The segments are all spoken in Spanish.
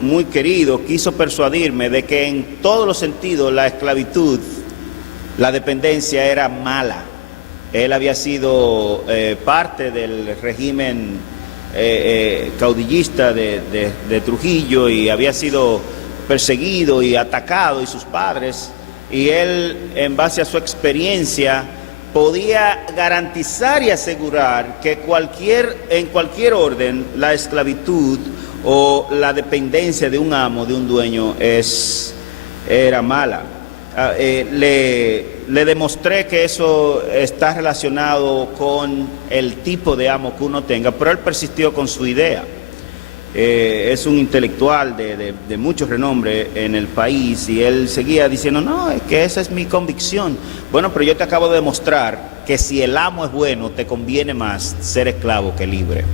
muy querido, quiso persuadirme de que en todos los sentidos la esclavitud, la dependencia era mala. Él había sido parte del régimen caudillista de Trujillo y había sido perseguido y atacado, y sus padres, y él, en base a su experiencia, podía garantizar y asegurar que en cualquier orden la esclavitud o la dependencia de un amo, de un dueño, era mala. Le demostré que eso está relacionado con el tipo de amo que uno tenga, pero él persistió con su idea. Es un intelectual de mucho renombre en el país, y él seguía diciendo, no, es que esa es mi convicción. Bueno, pero yo te acabo de demostrar que si el amo es bueno, te conviene más ser esclavo que libre.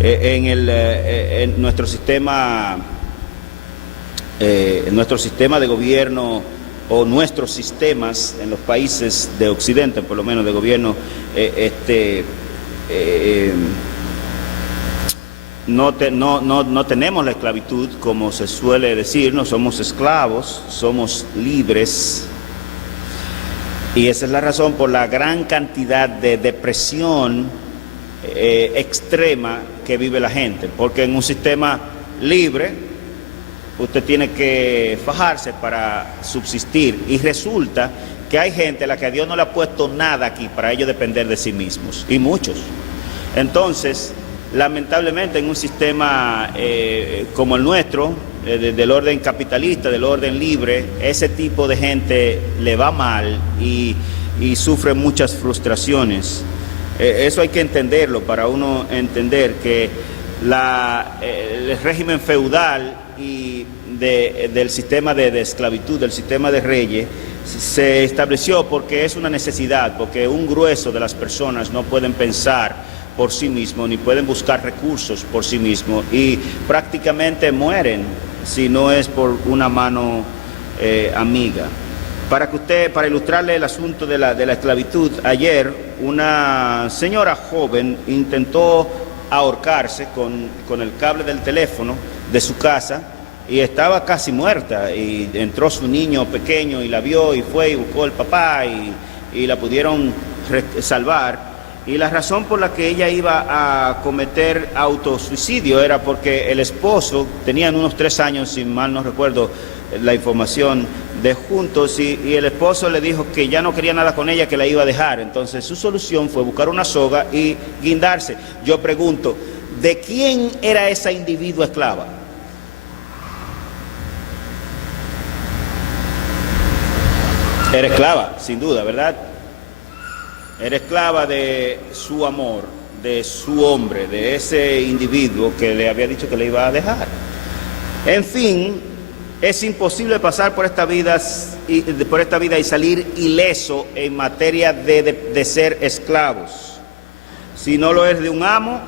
En nuestro sistema de gobierno, o nuestros sistemas en los países de Occidente, por lo menos de gobierno, no tenemos la esclavitud, como se suele decir, no somos esclavos, somos libres. Y esa es la razón por la gran cantidad de depresión extrema que vive la gente, porque en un sistema libre usted tiene que fajarse para subsistir, y resulta que hay gente a la que Dios no le ha puesto nada aquí para ellos depender de sí mismos, y muchos. Entonces, lamentablemente, en un sistema como el nuestro, del orden capitalista, del orden libre, ese tipo de gente le va mal y sufre muchas frustraciones. Eso hay que entenderlo para uno entender que el régimen feudal y del sistema de esclavitud, del sistema de reyes, se estableció porque es una necesidad, porque un grueso de las personas no pueden pensar por sí mismos, ni pueden buscar recursos por sí mismos, y prácticamente mueren si no es por una mano amiga. Para ilustrarle el asunto de la esclavitud, ayer una señora joven intentó ahorcarse con el cable del teléfono de su casa, y estaba casi muerta, y entró su niño pequeño y la vio, y fue y buscó al papá, y la pudieron salvar. Y la razón por la que ella iba a cometer autosuicidio era porque el esposo, tenían unos 3 años, si mal no recuerdo la información, de juntos, y el esposo le dijo que ya no quería nada con ella, que la iba a dejar. Entonces su solución fue buscar una soga y guindarse. Yo pregunto, ¿de quién era esa individua esclava? Era esclava, sin duda, ¿verdad? Era esclava de su amor, de su hombre, de ese individuo que le había dicho que le iba a dejar. En fin, es imposible pasar por esta vida y salir ileso en materia de ser esclavos. Si no lo eres de un amo,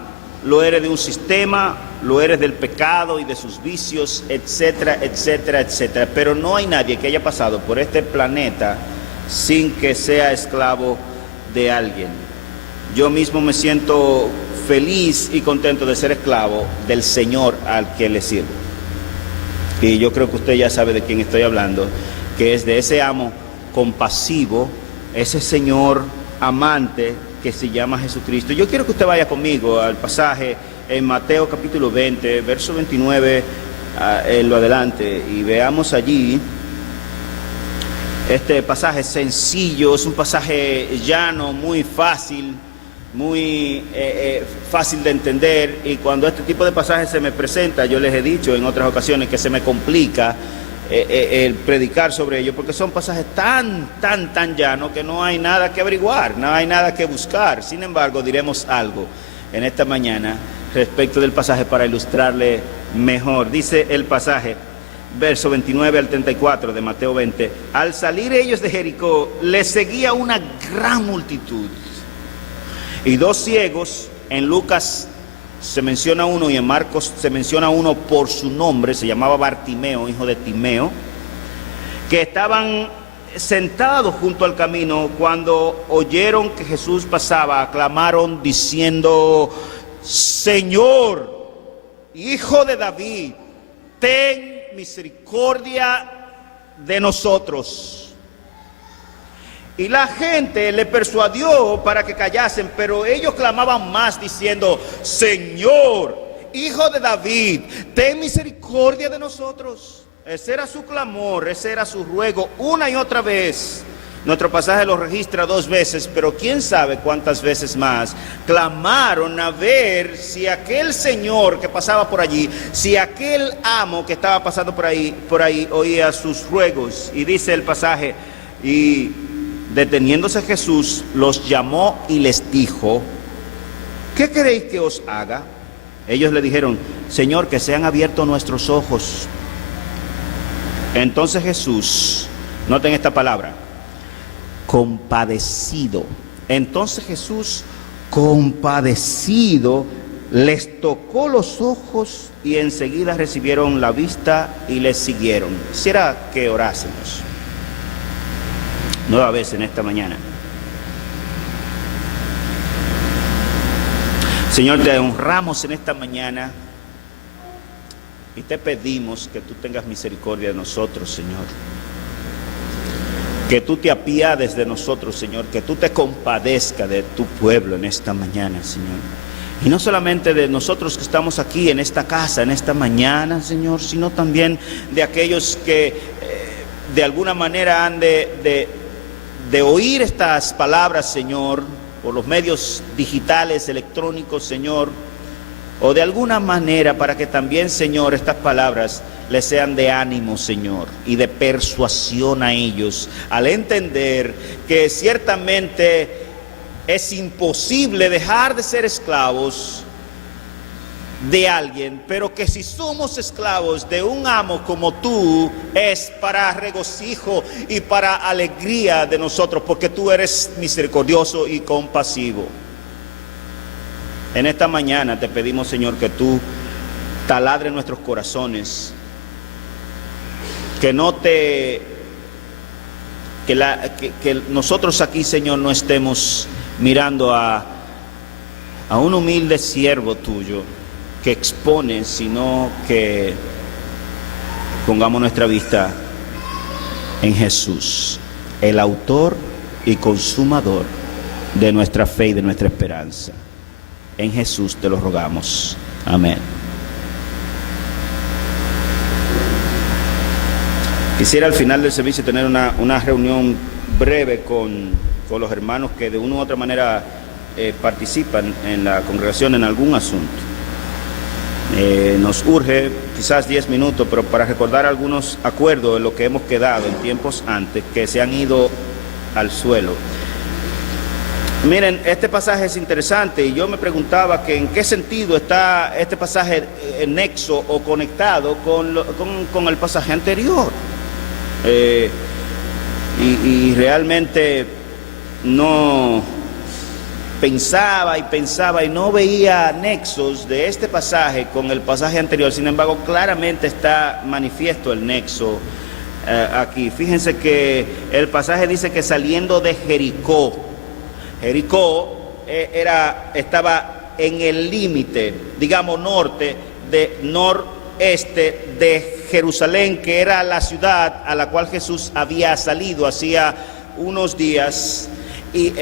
lo eres de un sistema, lo eres del pecado y de sus vicios, etcétera, etcétera, etcétera. Pero no hay nadie que haya pasado por este planeta sin que sea esclavo de alguien. Yo mismo me siento feliz y contento de ser esclavo del Señor al que le sirvo. Y yo creo que usted ya sabe de quién estoy hablando, que es de ese amo compasivo, ese Señor amante que se llama Jesucristo. Yo quiero que usted vaya conmigo al pasaje en Mateo capítulo 20, verso 29 en lo adelante, y veamos allí. Este pasaje es sencillo, es un pasaje llano, muy fácil, muy fácil de entender, y cuando este tipo de pasajes se me presenta, yo les he dicho en otras ocasiones que se me complica el predicar sobre ellos, porque son pasajes tan llanos que no hay nada que averiguar, no hay nada que buscar. Sin embargo, diremos algo en esta mañana respecto del pasaje para ilustrarle mejor. Dice el pasaje, verso 29 al 34 de Mateo 20, al salir ellos de Jericó, les seguía una gran multitud, y 2 ciegos, en Lucas se menciona uno y en Marcos se menciona uno por su nombre, se llamaba Bartimeo, hijo de Timeo, que estaban sentados junto al camino. Cuando oyeron que Jesús pasaba, clamaron diciendo: Señor, Hijo de David, ten misericordia de nosotros. Y la gente le persuadió para que callasen, pero ellos clamaban más diciendo: Señor, Hijo de David, ten misericordia de nosotros. Ese era su clamor, ese era su ruego una y otra vez. Nuestro pasaje lo registra 2 veces, pero quién sabe cuántas veces más clamaron a ver si aquel señor que pasaba por allí, si aquel amo que estaba pasando por ahí oía sus ruegos. Y dice el pasaje: y deteniéndose Jesús los llamó y les dijo: ¿qué queréis que os haga? Ellos le dijeron: Señor, que sean abiertos nuestros ojos. Entonces Jesús, noten esta palabra, compadecido. Entonces Jesús, compadecido, les tocó los ojos y enseguida recibieron la vista y les siguieron. Quisiera que orásemos nueva vez en esta mañana. Señor, te honramos en esta mañana y te pedimos que tú tengas misericordia de nosotros, Señor. Que tú te apiades de nosotros, Señor. Que tú te compadezcas de tu pueblo en esta mañana, Señor. Y no solamente de nosotros que estamos aquí en esta casa, en esta mañana, Señor, sino también de aquellos que de alguna manera han de oír estas palabras, Señor, por los medios digitales, electrónicos, Señor, o de alguna manera para que también, Señor, estas palabras les sean de ánimo, Señor, y de persuasión a ellos, al entender que ciertamente es imposible dejar de ser esclavos de alguien, pero que si somos esclavos de un amo como tú, es para regocijo y para alegría de nosotros, porque tú eres misericordioso y compasivo. En esta mañana te pedimos, Señor, que tú taladres nuestros corazones, que nosotros aquí, Señor, no estemos mirando a un humilde siervo tuyo que expone, sino que pongamos nuestra vista en Jesús, el autor y consumador de nuestra fe y de nuestra esperanza. En Jesús te lo rogamos. Amén. Quisiera al final del servicio tener una reunión breve con los hermanos que de una u otra manera participan en la congregación en algún asunto. Nos urge quizás 10 minutos, pero para recordar algunos acuerdos de lo que hemos quedado en tiempos antes que se han ido al suelo. Miren, este pasaje es interesante y yo me preguntaba que en qué sentido está este pasaje en nexo o conectado con el pasaje anterior. Y realmente no pensaba y no veía nexos de este pasaje con el pasaje anterior. Sin embargo, claramente está manifiesto el nexo aquí. Fíjense que el pasaje dice que saliendo de Jericó estaba en el límite, digamos noreste de Jerusalén, que era la ciudad a la cual Jesús había salido hacía unos días. Y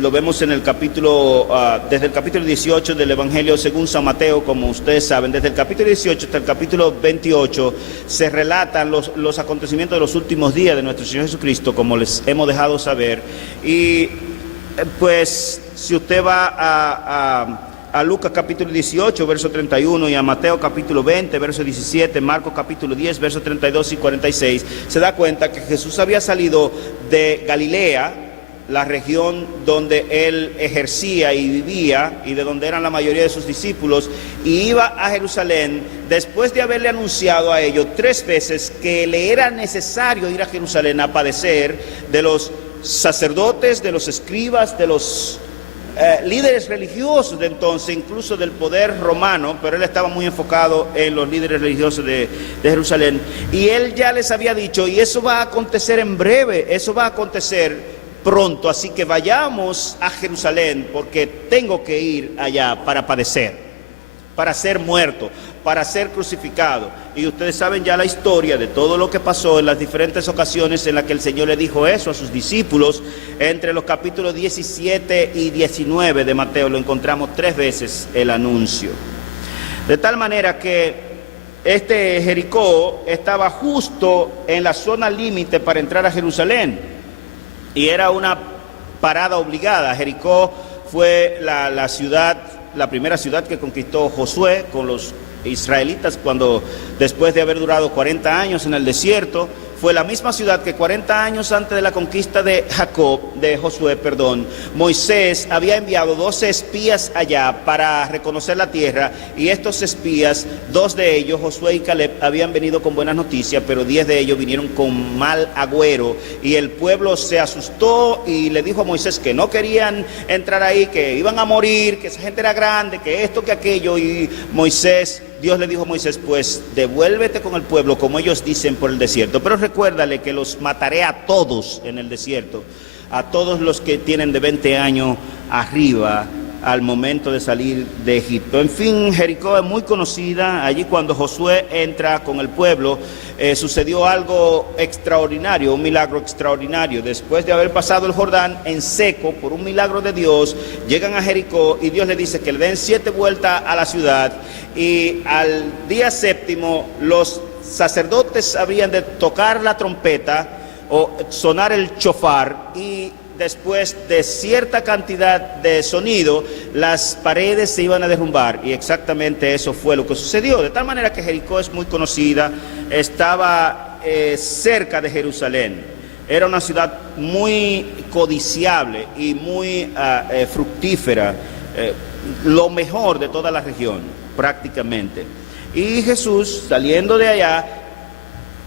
lo vemos en el capítulo, desde el capítulo 18 del Evangelio según San Mateo, como ustedes saben, desde el capítulo 18 hasta el capítulo 28 se relatan los acontecimientos de los últimos días de nuestro Señor Jesucristo, como les hemos dejado saber. Y pues si usted va a Lucas capítulo 18, verso 31, y a Mateo capítulo 20, verso 17, Marcos capítulo 10, verso 32 y 46, se da cuenta que Jesús había salido de Galilea, la región donde él ejercía y vivía y de donde eran la mayoría de sus discípulos, y iba a Jerusalén después de haberle anunciado a ellos 3 veces que le era necesario ir a Jerusalén a padecer de los sacerdotes, de los escribas, de los líderes religiosos de entonces, incluso del poder romano, pero él estaba muy enfocado en los líderes religiosos de Jerusalén, y él ya les había dicho, y eso va a acontecer en breve, eso va a acontecer pronto, así que vayamos a Jerusalén porque tengo que ir allá para padecer. para ser muerto, para ser crucificado. Y ustedes saben ya la historia de todo lo que pasó en las diferentes ocasiones en las que el Señor le dijo eso a sus discípulos. Entre los capítulos 17 y 19 de Mateo lo encontramos 3 veces el anuncio. De tal manera que este Jericó estaba justo en la zona límite para entrar a Jerusalén. Y era una parada obligada. Jericó fue la ciudad, la primera ciudad que conquistó Josué con los israelitas cuando, después de haber durado 40 años en el desierto, fue la misma ciudad que 40 años antes de la conquista de Josué, Moisés había enviado 12 espías allá para reconocer la tierra, y estos espías, 2 de ellos, Josué y Caleb, habían venido con buenas noticias, pero 10 de ellos vinieron con mal agüero, y el pueblo se asustó y le dijo a Moisés que no querían entrar ahí, que iban a morir, que esa gente era grande, que esto, que aquello, y Dios le dijo a Moisés, pues devuélvete con el pueblo como ellos dicen por el desierto, pero recuérdale que los mataré a todos en el desierto, a todos los que tienen de 20 años arriba al momento de salir de Egipto. En fin, Jericó es muy conocida. Allí cuando Josué entra con el pueblo, sucedió algo extraordinario, un milagro extraordinario. Después de haber pasado el Jordán en seco por un milagro de Dios, llegan a Jericó y Dios le dice que le den 7 vueltas a la ciudad, y al día 7º los sacerdotes habrían de tocar la trompeta o sonar el chofar, y después de cierta cantidad de sonido, las paredes se iban a derrumbar, y exactamente eso fue lo que sucedió. De tal manera que Jericó es muy conocida, estaba cerca de Jerusalén, era una ciudad muy codiciable y muy fructífera, lo mejor de toda la región prácticamente. Y Jesús, saliendo de allá,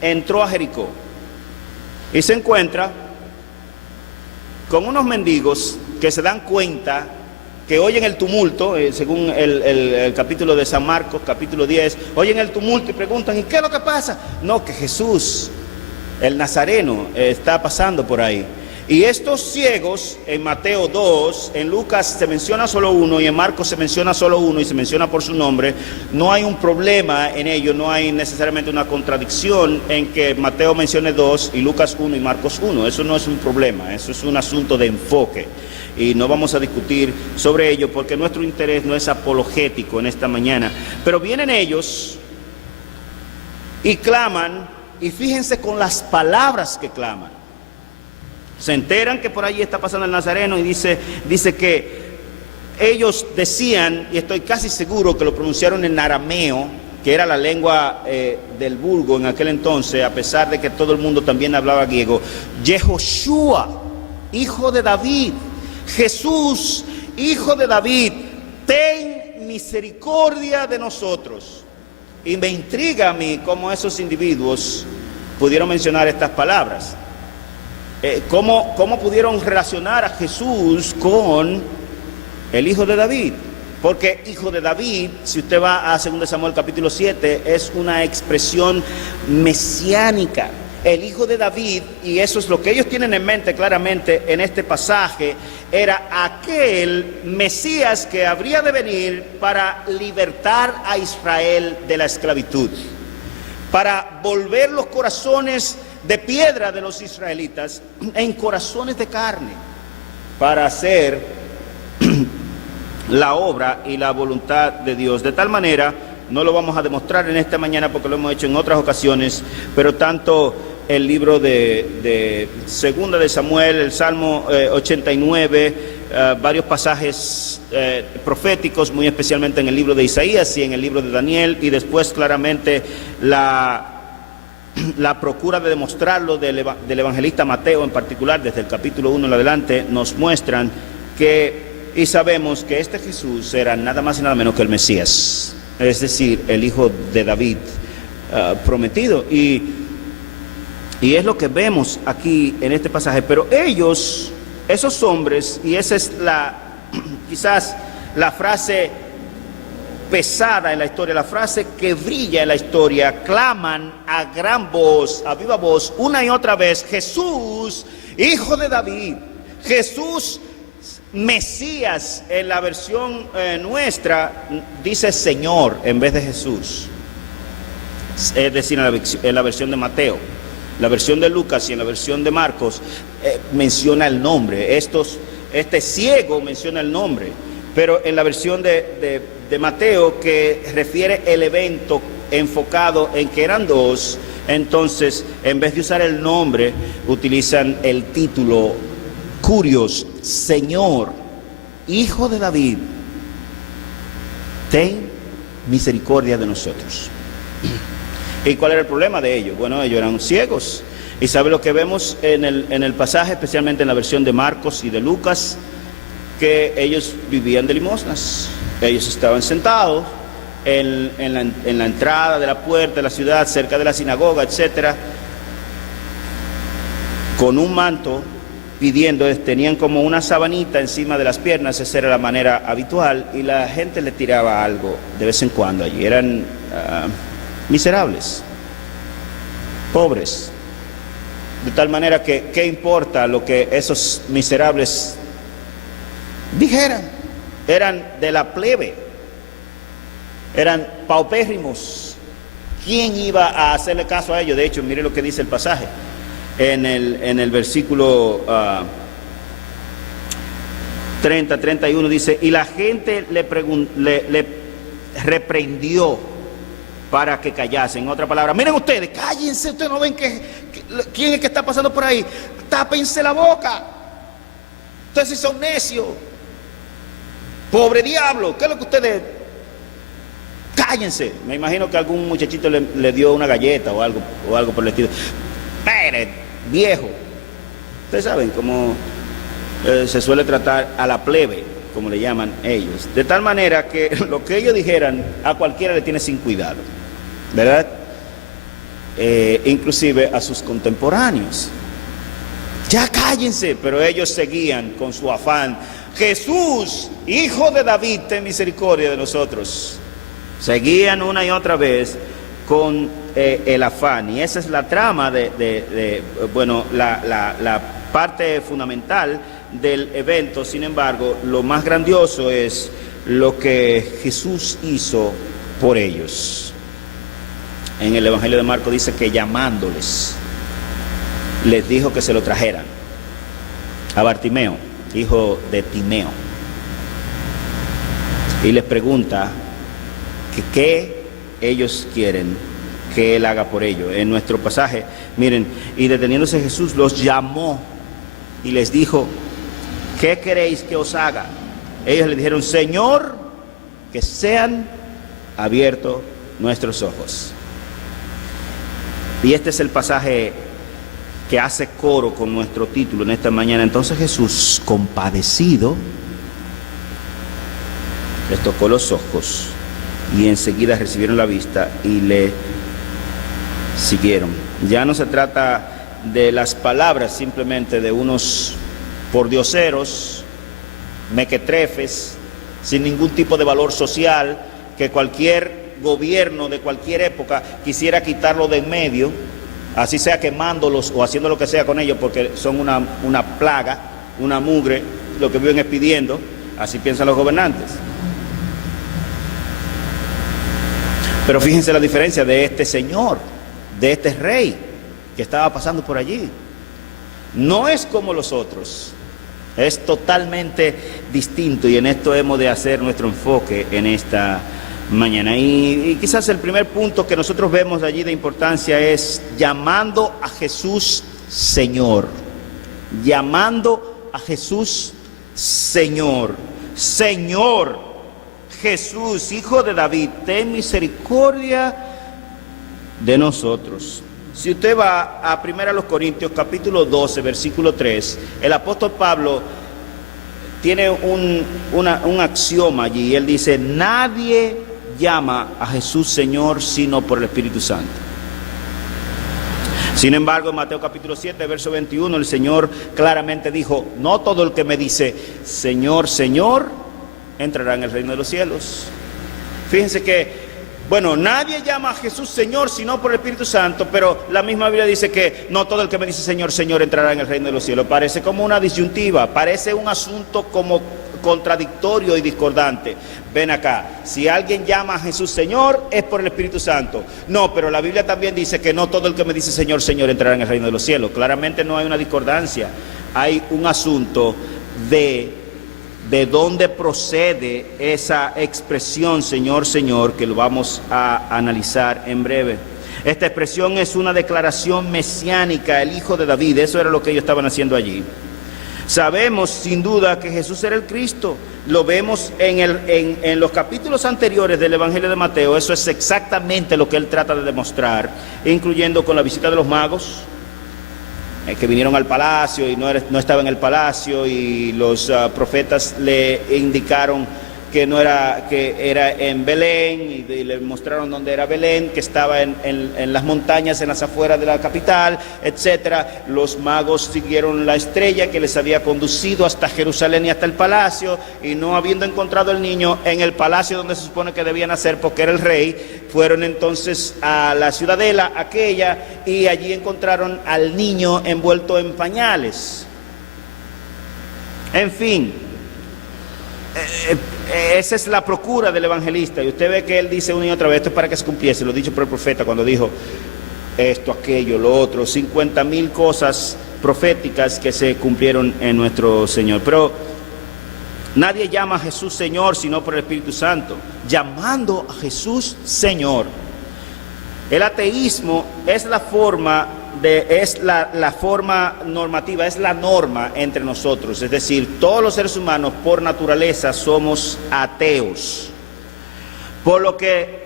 entró a Jericó y se encuentra con unos mendigos que se dan cuenta, que oyen el tumulto, según el capítulo de San Marcos, capítulo 10, oyen el tumulto y preguntan, ¿y qué es lo que pasa? No, que Jesús, el Nazareno, está pasando por ahí. Y estos ciegos, en Mateo 2, en Lucas se menciona solo uno, y en Marcos se menciona solo uno, y se menciona por su nombre. No hay un problema en ello, no hay necesariamente una contradicción en que Mateo mencione 2 y Lucas 1 y Marcos 1. Eso no es un problema, eso es un asunto de enfoque. Y no vamos a discutir sobre ello porque nuestro interés no es apologético en esta mañana. Pero vienen ellos y claman, y fíjense con las palabras que claman. Se enteran que por allí está pasando el Nazareno, y dice que ellos decían, y estoy casi seguro que lo pronunciaron en arameo, que era la lengua del vulgo en aquel entonces, a pesar de que todo el mundo también hablaba griego, Yehoshua, hijo de David, Jesús, hijo de David, ten misericordia de nosotros. Y me intriga a mí cómo esos individuos pudieron mencionar estas palabras. ¿Cómo pudieron relacionar a Jesús con el hijo de David? Porque hijo de David, si usted va a 2 Samuel capítulo 7, es una expresión mesiánica. El hijo de David, y eso es lo que ellos tienen en mente claramente en este pasaje, era aquel Mesías que habría de venir para libertar a Israel de la esclavitud, para volver los corazones de piedra de los israelitas en corazones de carne, para hacer la obra y la voluntad de Dios. De tal manera, no lo vamos a demostrar en esta mañana porque lo hemos hecho en otras ocasiones, pero tanto el libro de Segunda de Samuel, el Salmo 89, varios pasajes proféticos, muy especialmente en el libro de Isaías y en el libro de Daniel, y después claramente la procura de demostrarlo del evangelista Mateo en particular, desde el capítulo 1 en adelante, nos muestran que, y sabemos que este Jesús era nada más y nada menos que el Mesías, es decir, el hijo de David prometido, y es lo que vemos aquí en este pasaje. Pero ellos, esos hombres, y esa es quizás la frase pesada en la historia, la frase que brilla en la historia, claman a gran voz, a viva voz, una y otra vez, Jesús, hijo de David, Jesús, Mesías en la versión nuestra dice Señor en vez de Jesús. Es decir, en la versión de Mateo. La versión de Lucas y en la versión de Marcos menciona el nombre. Este ciego menciona el nombre. Pero en la versión de Mateo, que refiere el evento enfocado en que eran dos, entonces en vez de usar el nombre, utilizan el título Curios, Señor, Hijo de David, ten misericordia de nosotros. ¿Y cuál era el problema de ellos? Bueno, ellos eran ciegos. Y sabe lo que vemos en el pasaje, especialmente en la versión de Marcos y de Lucas, que ellos vivían de limosnas. Ellos estaban sentados en la entrada de la puerta de la ciudad, cerca de la sinagoga, etcétera, con un manto pidiendo. Tenían como una sabanita encima de las piernas. Esa era la manera habitual, y la gente le tiraba algo de vez en cuando allí. Eran miserables, pobres, de tal manera que ¿qué importa lo que esos miserables dijeran? Eran de la plebe, eran paupérrimos. ¿Quién iba a hacerle caso a ellos? De hecho, mire lo que dice el pasaje en el versículo 30-31, dice: y la gente le reprendió para que callasen. En otra palabra, miren ustedes, cállense, ustedes no ven quién es que está pasando por ahí, tápense la boca, ustedes sí son necios, pobre diablo, ¿qué es lo que ustedes? Cállense. Me imagino que algún muchachito le dio una galleta o algo por el estilo. Pere, viejo. Ustedes saben cómo se suele tratar a la plebe, como le llaman ellos, de tal manera que lo que ellos dijeran a cualquiera le tiene sin cuidado, ¿verdad? Inclusive a sus contemporáneos. Ya cállense, pero ellos seguían con su afán: Jesús, Hijo de David, ten misericordia de nosotros. Seguían una y otra vez con el afán, y esa es la trama la parte fundamental del evento. Sin embargo, lo más grandioso es lo que Jesús hizo por ellos. En el Evangelio de Marcos dice que llamándoles, les dijo que se lo trajeran a Bartimeo, hijo de Timeo, y les pregunta que qué ellos quieren que él haga por ellos. En nuestro pasaje, miren, y deteniéndose Jesús los llamó y les dijo: ¿qué queréis que os haga? Ellos le dijeron: Señor, que sean abiertos nuestros ojos. Y este es el pasaje que hace coro con nuestro título en esta mañana. Entonces Jesús, compadecido, les tocó los ojos, y enseguida recibieron la vista y le siguieron. Ya no se trata de las palabras simplemente de unos pordioseros, mequetrefes, sin ningún tipo de valor social, que cualquier gobierno de cualquier época quisiera quitarlo de en medio, así sea quemándolos o haciendo lo que sea con ellos, porque son una plaga, una mugre, lo que viven es pidiendo. Así piensan los gobernantes. Pero fíjense la diferencia de este señor, de este rey que estaba pasando por allí. No es como los otros, es totalmente distinto, y en esto hemos de hacer nuestro enfoque en esta mañana. Y quizás el primer punto que nosotros vemos allí de importancia es llamando a Jesús Señor. Llamando a Jesús Señor. Señor Jesús, Hijo de David, ten misericordia de nosotros. Si usted va a 1 Corintios capítulo 12, versículo 3, el apóstol Pablo tiene un axioma allí. Él dice: nadie llama a Jesús Señor sino por el Espíritu Santo. Sin embargo, en Mateo capítulo 7, verso 21, el Señor claramente dijo: no todo el que me dice Señor, Señor, entrará en el reino de los cielos. Fíjense que Bueno, nadie llama a Jesús Señor sino por el Espíritu Santo, pero la misma Biblia dice que no todo el que me dice Señor, Señor entrará en el reino de los cielos. Parece como una disyuntiva, parece un asunto como contradictorio y discordante. Ven acá, si alguien llama a Jesús Señor es por el Espíritu Santo. No, pero la Biblia también dice que no todo el que me dice Señor, Señor entrará en el reino de los cielos. Claramente no hay una discordancia, hay un asunto de dónde procede esa expresión Señor, Señor, que lo vamos a analizar en breve. Esta expresión es una declaración mesiánica, el Hijo de David. Eso era lo que ellos estaban haciendo allí. Sabemos sin duda que Jesús era el Cristo. Lo vemos en los capítulos anteriores del Evangelio de Mateo. Eso es exactamente lo que él trata de demostrar, incluyendo con la visita de los magos, que vinieron al palacio y no estaba en el palacio, y los profetas le indicaron que era en Belén, y le mostraron dónde era Belén, que estaba en las montañas, en las afueras de la capital, etcétera. Los magos siguieron la estrella que les había conducido hasta Jerusalén y hasta el palacio, y no habiendo encontrado el niño en el palacio donde se supone que debía nacer porque era el rey, fueron entonces a la ciudadela aquella, y allí encontraron al niño envuelto en pañales. En fin, esa es la procura del evangelista, y usted ve que él dice una y otra vez, esto es para que se cumpliese lo dicho por el profeta cuando dijo esto, aquello, lo otro, 50,000 cosas proféticas que se cumplieron en nuestro Señor. Pero nadie llama a Jesús Señor sino por el Espíritu Santo, llamando a Jesús Señor. El ateísmo es la forma la forma normativa, es la norma entre nosotros, es decir, todos los seres humanos por naturaleza somos ateos, por lo que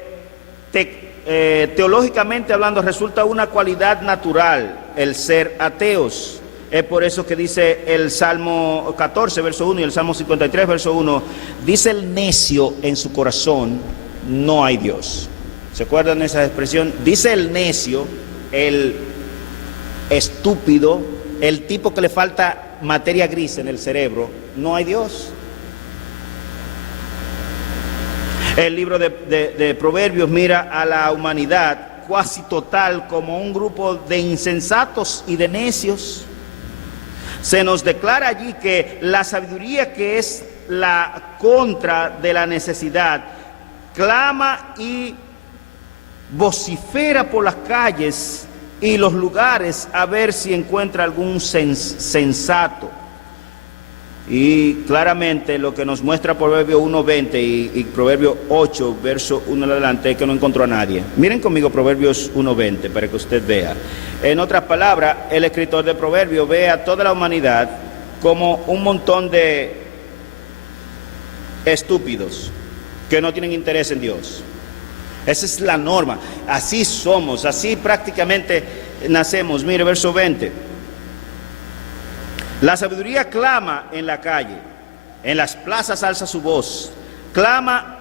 teológicamente hablando resulta una cualidad natural el ser ateos. Es por eso que dice el Salmo 14 verso 1 y el Salmo 53 verso 1, dice el necio en su corazón, no hay Dios. ¿Se acuerdan de esa expresión? Dice el necio, el estúpido, el tipo que le falta materia gris en el cerebro, no hay Dios. El libro de Proverbios mira a la humanidad cuasi total como un grupo de insensatos y de necios. Se nos declara allí que la sabiduría, que es la contra de la necesidad, clama y vocifera por las calles y los lugares a ver si encuentra algún sensato. Y claramente lo que nos muestra Proverbios 1:20 y Proverbios 8 verso 1 en adelante es que no encontró a nadie. Miren conmigo Proverbios 1:20 para que usted vea. En otras palabras, el escritor de Proverbios ve a toda la humanidad como un montón de estúpidos que no tienen interés en Dios. Esa es la norma, así somos, así prácticamente nacemos. Mire, verso 20. La sabiduría clama en la calle, en las plazas alza su voz, clama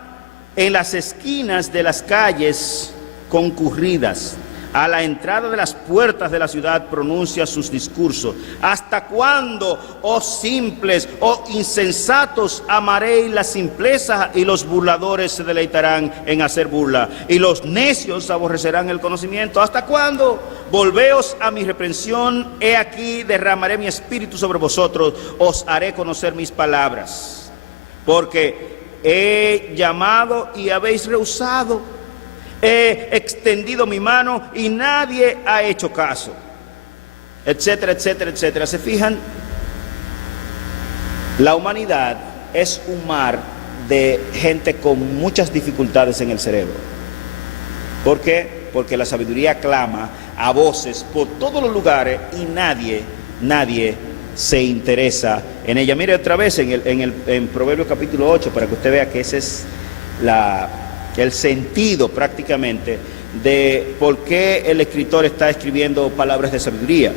en las esquinas de las calles concurridas, a la entrada de las puertas de la ciudad pronuncia sus discursos. ¿Hasta cuándo, oh simples, oh insensatos, amaréis la simpleza, y los burladores se deleitarán en hacer burla, y los necios aborrecerán el conocimiento? ¿Hasta cuándo? Volveos a mi reprensión, he aquí derramaré mi espíritu sobre vosotros, os haré conocer mis palabras. Porque he llamado y habéis rehusado, he extendido mi mano y nadie ha hecho caso, etcétera, etcétera, etcétera. ¿Se fijan? La humanidad es un mar de gente con muchas dificultades en el cerebro. ¿Por qué? Porque la sabiduría clama a voces por todos los lugares y nadie se interesa en ella. Mire otra vez en Proverbios capítulo 8 para que usted vea que ese es el sentido prácticamente de por qué el escritor está escribiendo palabras de sabiduría.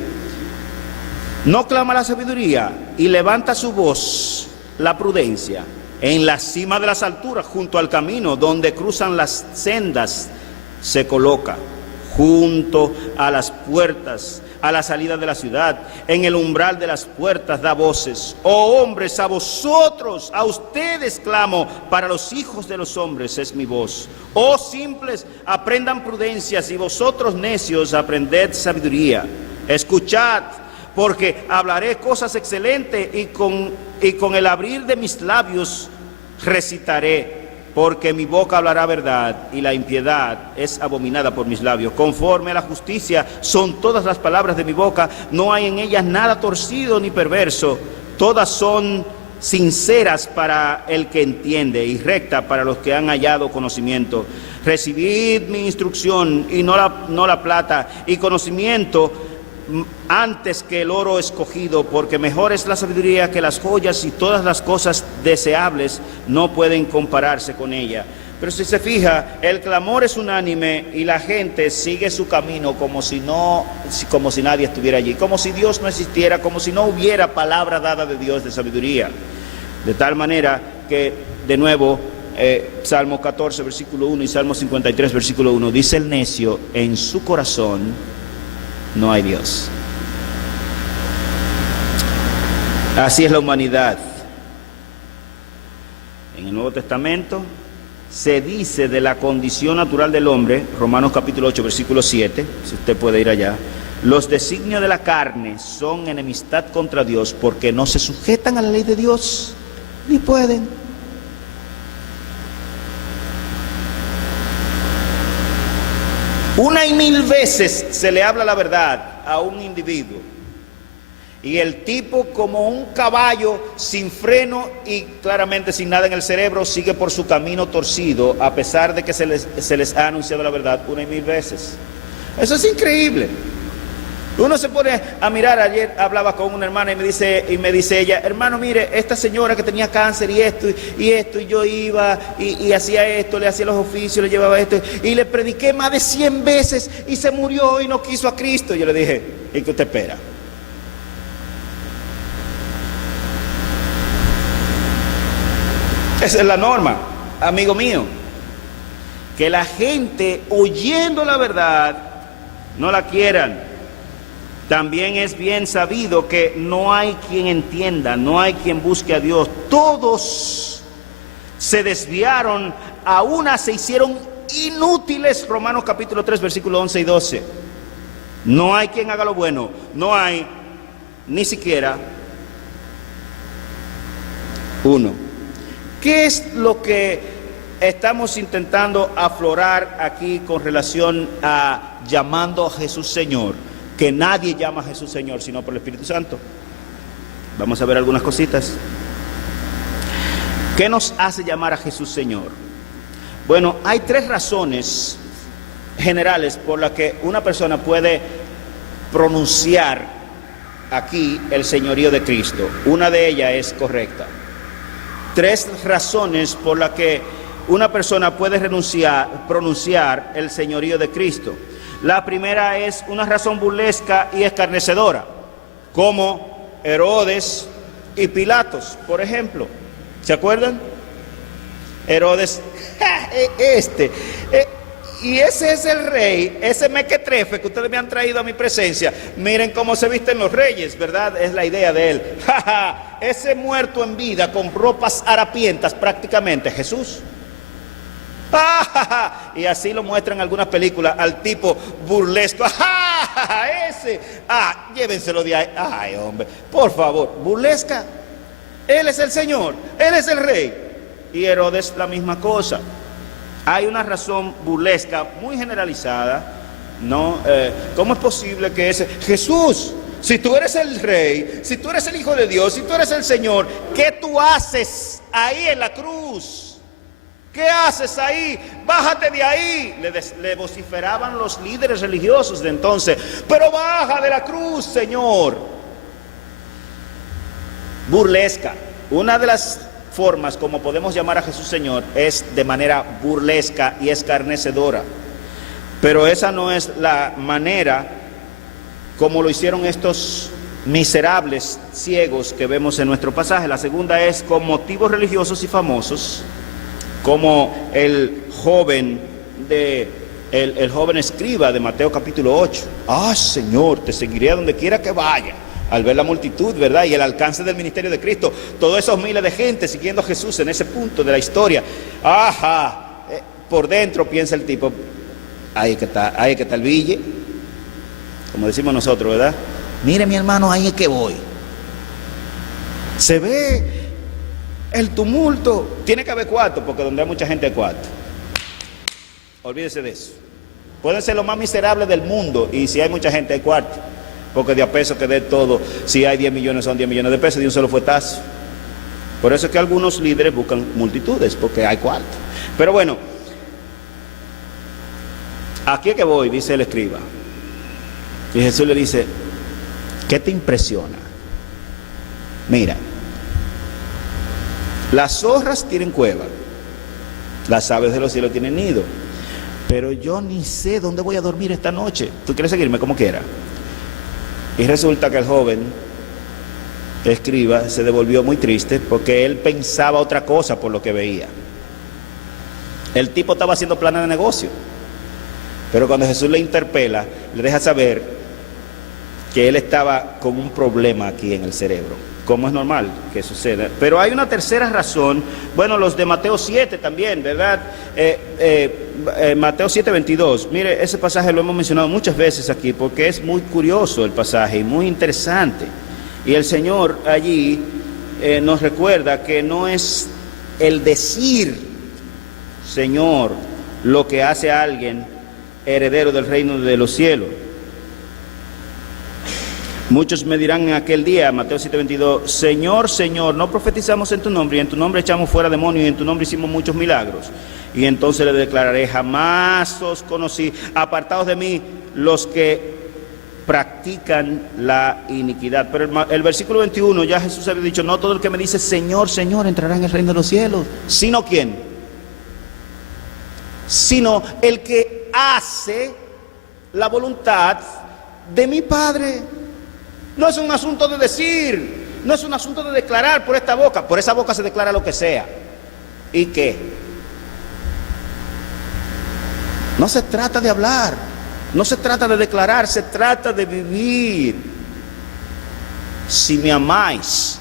No clama la sabiduría y levanta su voz la prudencia en la cima de las alturas, junto al camino donde cruzan las sendas se coloca, junto a las puertas, a la salida de la ciudad, en el umbral de las puertas da voces. Oh hombres, a vosotros, a ustedes clamo, para los hijos de los hombres es mi voz. Oh simples, aprendan prudencias, y vosotros necios, aprended sabiduría. Escuchad, porque hablaré cosas excelentes, y con el abrir de mis labios recitaré. Porque mi boca hablará verdad, y la impiedad es abominada por mis labios. Conforme a la justicia son todas las palabras de mi boca, no hay en ellas nada torcido ni perverso. Todas son sinceras para el que entiende, y recta para los que han hallado conocimiento. Recibid mi instrucción, y no la plata, y conocimiento antes que el oro escogido, porque mejor es la sabiduría que las joyas, y todas las cosas deseables no pueden compararse con ella. Pero si se fija, el clamor es unánime y la gente sigue su camino como si nadie estuviera allí, como si Dios no existiera, como si no hubiera palabra dada de Dios de sabiduría. De tal manera que, de nuevo, Salmo 14, versículo 1 y Salmo 53, versículo 1, dice el necio, en su corazón no hay Dios. Así es la humanidad. En el Nuevo Testamento se dice de la condición natural del hombre, Romanos capítulo 8, versículo 7, si usted puede ir allá, los designios de la carne son enemistad contra Dios, porque no se sujetan a la ley de Dios, ni pueden. Una y mil veces se le habla la verdad a un individuo, y el tipo, como un caballo sin freno y claramente sin nada en el cerebro, sigue por su camino torcido, a pesar de que se les ha anunciado la verdad una y mil veces. Eso es increíble. Uno se pone a mirar. Ayer hablaba con una hermana y me dice ella, hermano, mire, esta señora que tenía cáncer y esto, y yo iba y hacía esto, le hacía los oficios, le llevaba esto, y le prediqué más de 100 veces y se murió y no quiso a Cristo. Yo le dije, ¿y qué usted espera? Esa es la norma, amigo mío, que la gente, oyendo la verdad, no la quieran. También es bien sabido que no hay quien entienda, no hay quien busque a Dios. Todos se desviaron, a una se hicieron inútiles. Romanos capítulo 3, versículos 11 y 12. No hay quien haga lo bueno, no hay ni siquiera uno. ¿Qué es lo que estamos intentando aflorar aquí con relación a llamando a Jesús Señor? Que nadie llama a Jesús Señor sino por el Espíritu Santo. Vamos a ver algunas cositas. ¿Qué nos hace llamar a Jesús Señor? Bueno, hay 3 razones generales por las que una persona puede pronunciar aquí el señorío de Cristo. Una de ellas es correcta. 3 razones por las que una persona puede pronunciar el señorío de Cristo. La primera es una razón burlesca y escarnecedora, como Herodes y Pilatos, por ejemplo. ¿Se acuerdan? Herodes, y ese es el rey, ese mequetrefe que ustedes me han traído a mi presencia. Miren cómo se visten los reyes, ¿verdad? Es la idea de él. Ese muerto en vida con ropas harapientas prácticamente, Jesús. Y así lo muestran algunas películas al tipo burlesco. Ese, llévenselo de ahí. Ay, hombre, por favor, burlesca. Él es el Señor, Él es el Rey. Y Herodes la misma cosa. Hay una razón burlesca muy generalizada, ¿no? ¿Cómo es posible que ese Jesús, si tú eres el Rey, si tú eres el Hijo de Dios, si tú eres el Señor, ¿qué tú haces ahí en la cruz? ¿Qué haces ahí? Bájate de ahí. Le vociferaban los líderes religiosos de entonces. Pero baja de la cruz, Señor. Burlesca. Una de las formas como podemos llamar a Jesús Señor es de manera burlesca y escarnecedora. Pero esa no es la manera como lo hicieron estos miserables ciegos que vemos en nuestro pasaje. La segunda es con motivos religiosos y famosos, como el joven de el joven escriba de Mateo capítulo 8. Ah, Señor, te seguiré a donde quiera que vaya. Al ver la multitud, ¿verdad? Y el alcance del ministerio de Cristo, todos esos miles de gente siguiendo a Jesús en ese punto de la historia. Ajá, por dentro piensa el tipo, ahí es que está el bille, como decimos nosotros, ¿verdad? Mire, mi hermano, ahí es que voy. Se ve el tumulto, tiene que haber cuarto, porque donde hay mucha gente hay cuarto. Olvídese de eso. Pueden ser los más miserables del mundo, y si hay mucha gente hay cuarto. Porque de a peso que dé todo, si hay 10 millones son 10 millones de pesos de un solo fuetazo. Por eso es que algunos líderes buscan multitudes, porque hay cuarto. Pero bueno, aquí es que voy, dice el escriba. Y Jesús le dice, ¿qué te impresiona? Mira, las zorras tienen cueva, las aves de los cielos tienen nido, pero yo ni sé dónde voy a dormir esta noche. ¿Tú quieres seguirme como quiera? Y resulta que el joven escriba se devolvió muy triste porque él pensaba otra cosa por lo que veía. El tipo estaba haciendo planes de negocio, pero cuando Jesús le interpela, le deja saber que él estaba con un problema aquí en el cerebro, como es normal que suceda. Pero hay una tercera razón, bueno, los de Mateo 7 también, ¿verdad? Mateo 7:22, mire, ese pasaje lo hemos mencionado muchas veces aquí porque es muy curioso el pasaje y muy interesante. Y el Señor allí nos recuerda que no es el decir Señor lo que hace a alguien heredero del reino de los cielos. Muchos me dirán en aquel día, Mateo 7:22, Señor, Señor, no profetizamos en tu nombre, y en tu nombre echamos fuera demonios, y en tu nombre hicimos muchos milagros. Y entonces le declararé, jamás os conocí, apartados de mí los que practican la iniquidad. Pero el versículo 21, ya Jesús había dicho, no todo el que me dice Señor, Señor entrará en el reino de los cielos. ¿Sino quién? Sino el que hace la voluntad de mi Padre. No es un asunto de decir, no es un asunto de declarar por esta boca. Por esa boca se declara lo que sea. ¿Y qué? No se trata de hablar, no se trata de declarar, se trata de vivir. Si me amáis,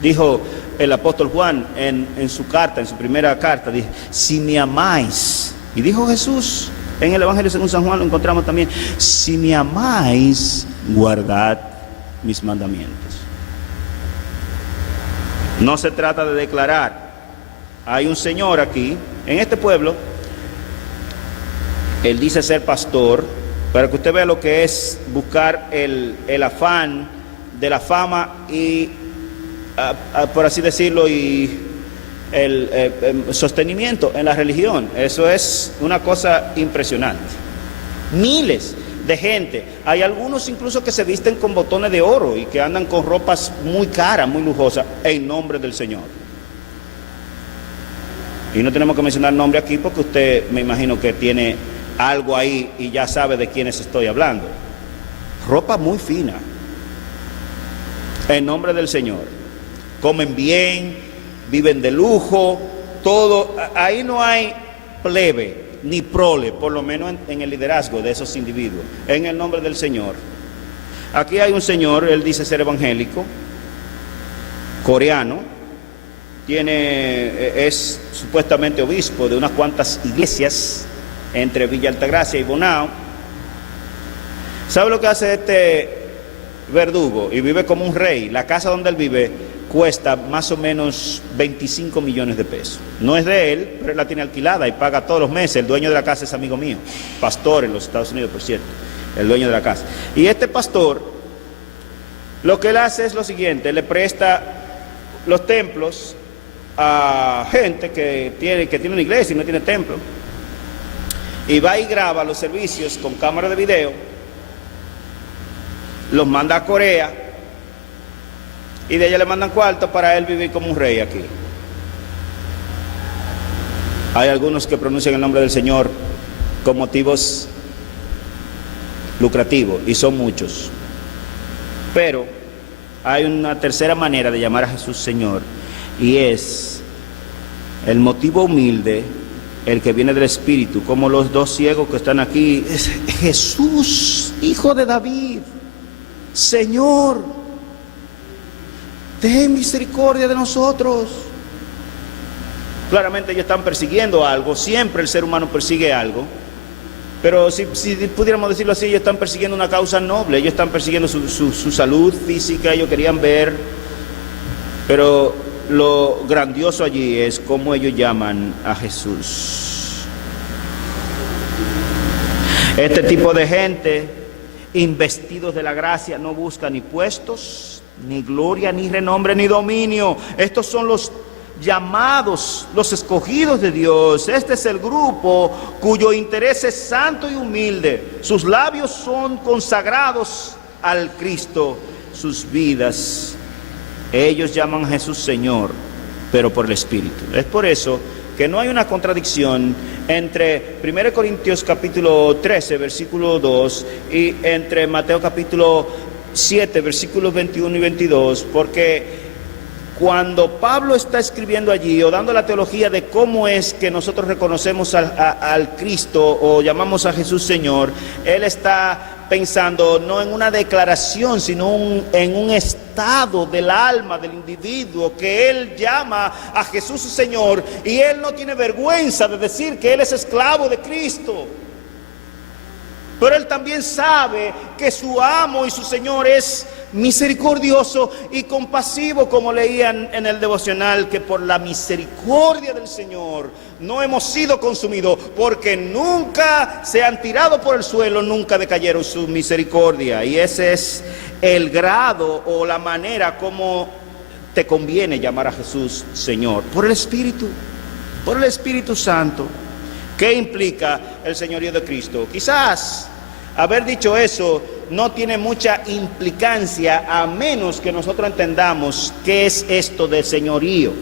dijo el apóstol Juan en su carta, en su primera carta, dice, si me amáis, y dijo Jesús en el Evangelio según San Juan, lo encontramos también, si me amáis, guardad mis mandamientos. No se trata de declarar. Hay un señor aquí, en este pueblo, él dice ser pastor, para que usted vea lo que es buscar el afán de la fama y, por así decirlo, y el sostenimiento en la religión. Eso es una cosa impresionante. Miles de gente, hay algunos incluso que se visten con botones de oro y que andan con ropas muy caras, muy lujosas, en nombre del Señor. Y no tenemos que mencionar nombre aquí porque usted, me imagino que tiene algo ahí y ya sabe de quiénes estoy hablando. Ropa muy fina, en nombre del Señor. Comen bien, viven de lujo, todo. Ahí no hay plebe ni prole, por lo menos en el liderazgo de esos individuos, en el nombre del Señor. Aquí hay un señor, él dice ser evangélico, coreano, es supuestamente obispo de unas cuantas iglesias entre Villa Altagracia y Bonao. ¿Sabe lo que hace este verdugo? Y vive como un rey. La casa donde él vive cuesta más o menos 25 millones de pesos. No es de él, pero él la tiene alquilada y paga todos los meses. El dueño de la casa es amigo mío, pastor en los Estados Unidos, por cierto, el dueño de la casa. Y este pastor, lo que él hace es lo siguiente: le presta los templos a gente que tiene una iglesia y no tiene templo, y va y graba los servicios con cámara de video, los manda a Corea, y de allá le mandan cuarto para él vivir como un rey aquí. Hay algunos que pronuncian el nombre del Señor con motivos lucrativos, y son muchos. Pero hay una tercera manera de llamar a Jesús Señor, y es el motivo humilde el que viene del Espíritu, como los dos ciegos que están aquí. Es Jesús, Hijo de David, Señor, ten misericordia de nosotros. Claramente ellos están persiguiendo algo, siempre el ser humano persigue algo, pero si pudiéramos decirlo así, ellos están persiguiendo una causa noble, ellos están persiguiendo su salud física, ellos querían ver, pero lo grandioso allí es cómo ellos llaman a Jesús. Este tipo de gente, investidos de la gracia, no busca ni puestos, ni gloria, ni renombre, ni dominio. Estos son los llamados, los escogidos de Dios. Este es el grupo cuyo interés es santo y humilde. Sus labios son consagrados al Cristo, sus vidas. Ellos llaman a Jesús Señor, pero por el Espíritu. Es por eso que no hay una contradicción entre 1 Corintios capítulo 13, versículo 2, y entre Mateo capítulo 7, versículos 21 y 22, porque cuando Pablo está escribiendo allí o dando la teología de cómo es que nosotros reconocemos al Cristo o llamamos a Jesús Señor, él está pensando no en una declaración, sino en un estado del alma del individuo, que él llama a Jesús Señor, y él no tiene vergüenza de decir que él es esclavo de Cristo. Pero él también sabe que su amo y su Señor es misericordioso y compasivo, como leían en el devocional, que por la misericordia del Señor no hemos sido consumidos, porque nunca se han tirado por el suelo, nunca decayeron su misericordia. Y ese es el grado o la manera como te conviene llamar a Jesús Señor, por el Espíritu Santo. ¿Qué implica el señorío de Cristo? Quizás haber dicho eso no tiene mucha implicancia, a menos que nosotros entendamos qué es esto de señorío.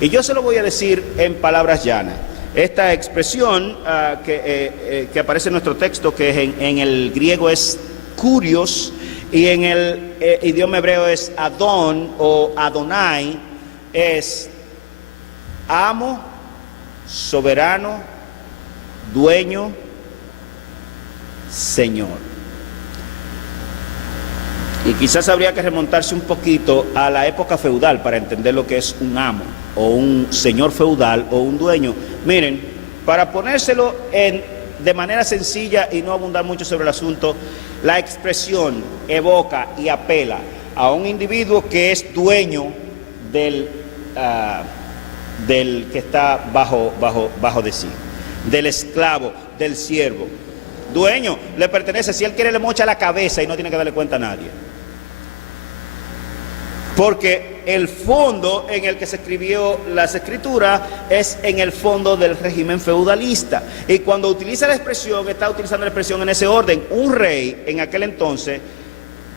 Y yo se lo voy a decir en palabras llanas. Esta expresión que aparece en nuestro texto, que en el griego es kurios, y en el idioma hebreo es Adón o Adonai, es amo, soberano, dueño, Señor. Y quizás habría que remontarse un poquito a la época feudal para entender lo que es un amo o un señor feudal o un dueño. Miren, para ponérselo de manera sencilla y no abundar mucho sobre el asunto, la expresión evoca y apela a un individuo que es dueño del que está bajo de sí, del esclavo, del siervo. Dueño, le pertenece. Si él quiere, le mocha la cabeza y no tiene que darle cuenta a nadie. Porque el fondo en el que se escribió las escrituras es en el fondo del régimen feudalista. Y cuando utiliza la expresión, está utilizando la expresión en ese orden. Un rey en aquel entonces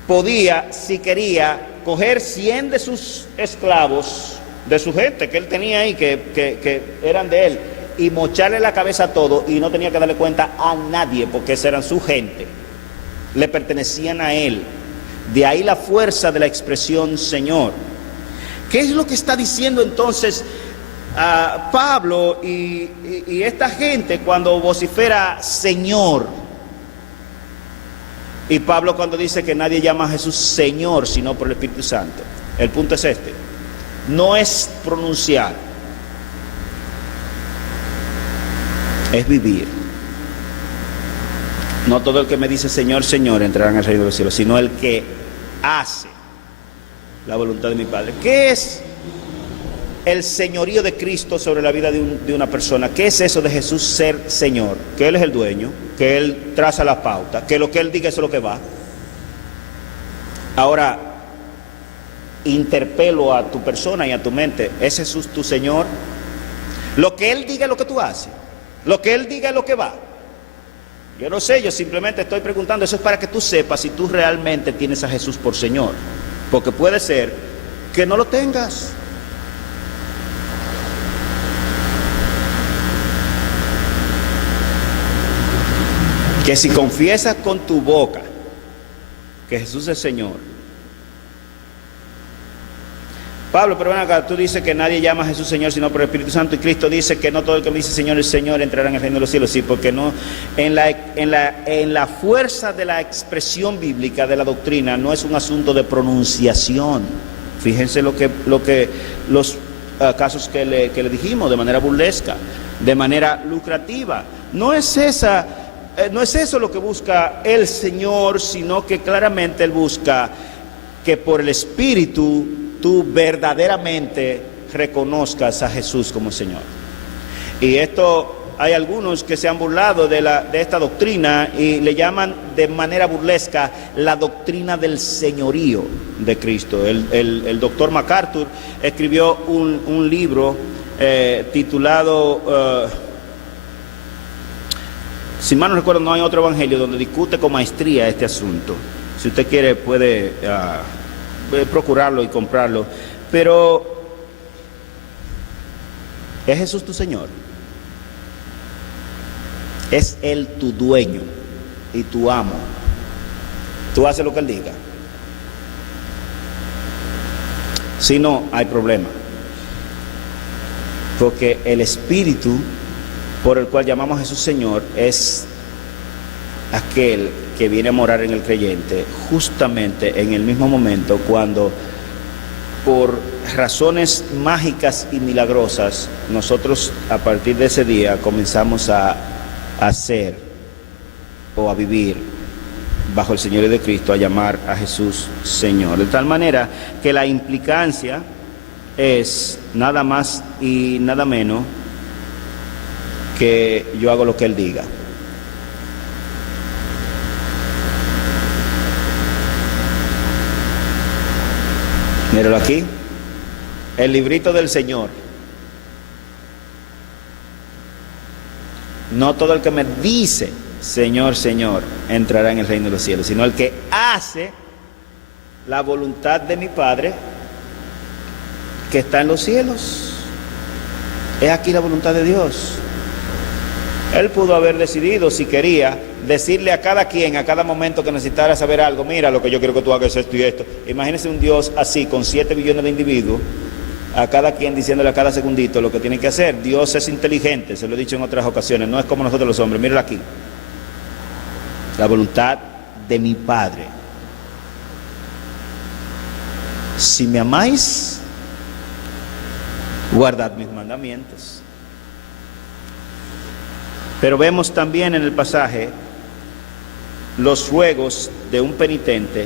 podía, si quería, coger 100 de sus esclavos, de su gente que él tenía ahí, que eran de él, y mocharle la cabeza a todo, y no tenía que darle cuenta a nadie, porque esas eran su gente, le pertenecían a él. De ahí la fuerza de la expresión Señor. ¿Qué es lo que está diciendo entonces Pablo y esta gente cuando vocifera Señor? Y Pablo cuando dice que nadie llama a Jesús Señor sino por el Espíritu Santo. El punto es este: no es pronunciar, es vivir. No todo el que me dice Señor, Señor entrará en el reino de los cielos, sino el que hace la voluntad de mi Padre. ¿Qué es el señorío de Cristo sobre la vida de una persona? ¿Qué es eso de Jesús ser Señor? Que Él es el dueño, que Él traza la pauta, que lo que Él diga eso es lo que va. Ahora, interpelo a tu persona y a tu mente: ¿es Jesús tu Señor? Lo que Él diga es lo que tú haces, lo que Él diga es lo que va. Yo no sé, yo simplemente estoy preguntando. Eso es para que tú sepas si tú realmente tienes a Jesús por Señor, porque puede ser que no lo tengas. Que si confiesas con tu boca que Jesús es Señor, Pablo, pero ven acá, tú dices que nadie llama a Jesús Señor sino por el Espíritu Santo, y Cristo dice que no todo el que me dice Señor, el Señor entrará en el reino de los cielos. Sí, porque no, en la fuerza de la expresión bíblica de la doctrina no es un asunto de pronunciación. Fíjense los casos que le dijimos de manera burlesca, de manera lucrativa. No es eso lo que busca el Señor, sino que claramente Él busca que por el Espíritu tú verdaderamente reconozcas a Jesús como Señor. Y esto, hay algunos que se han burlado de esta doctrina y le llaman de manera burlesca la doctrina del señorío de Cristo. El doctor MacArthur escribió un libro titulado, si mal no recuerdo, no hay otro evangelio, donde discute con maestría este asunto. Si usted quiere puede procurarlo y comprarlo. Pero ¿es Jesús tu Señor? ¿Es Él tu dueño y tu amo? ¿Tú haces lo que Él diga? Si no, hay problema. Porque el Espíritu por el cual llamamos a Jesús Señor es aquel que viene a morar en el creyente justamente en el mismo momento cuando, por razones mágicas y milagrosas, nosotros a partir de ese día comenzamos a hacer o a vivir bajo el señorío de Cristo, a llamar a Jesús Señor. De tal manera que la implicancia es nada más y nada menos que yo hago lo que Él diga. Míralo aquí, el librito del Señor. No todo el que me dice Señor, Señor entrará en el reino de los cielos, sino el que hace la voluntad de mi Padre que está en los cielos. Es aquí la voluntad de Dios. Él pudo haber decidido, si quería, decirle a cada quien, a cada momento que necesitara saber algo: mira, lo que yo quiero que tú hagas es esto y esto. Imagínense un Dios así, con 7 billones de individuos, a cada quien diciéndole a cada segundito lo que tiene que hacer. Dios es inteligente, se lo he dicho en otras ocasiones, no es como nosotros los hombres. Míralo aquí, la voluntad de mi Padre. Si me amáis, guardad mis mandamientos. Pero vemos también en el pasaje los ruegos de un penitente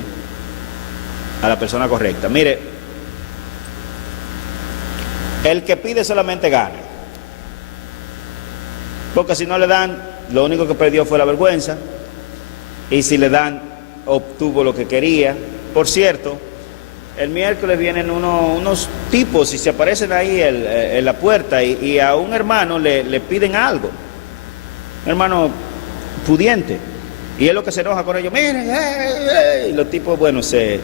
a la persona correcta. Mire, el que pide solamente gana, porque si no le dan, lo único que perdió fue la vergüenza, y si le dan, obtuvo lo que quería. Por cierto, el miércoles vienen unos tipos y se aparecen ahí en la puerta y a un hermano le piden algo, un hermano pudiente, y es lo que se enoja con ellos. Miren, y los tipos, bueno, se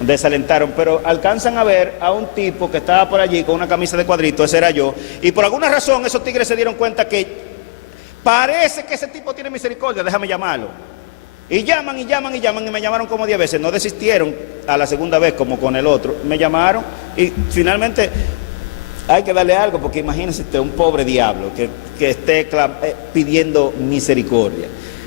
desalentaron, pero alcanzan a ver a un tipo que estaba por allí con una camisa de cuadritos. Ese era yo, y por alguna razón esos tigres se dieron cuenta que parece que ese tipo tiene misericordia, déjame llamarlo. Y llaman y llaman y llaman, y me llamaron como 10 veces, no desistieron a la segunda vez como con el otro, me llamaron y finalmente hay que darle algo, porque imagínense usted, un pobre diablo que esté pidiendo misericordia.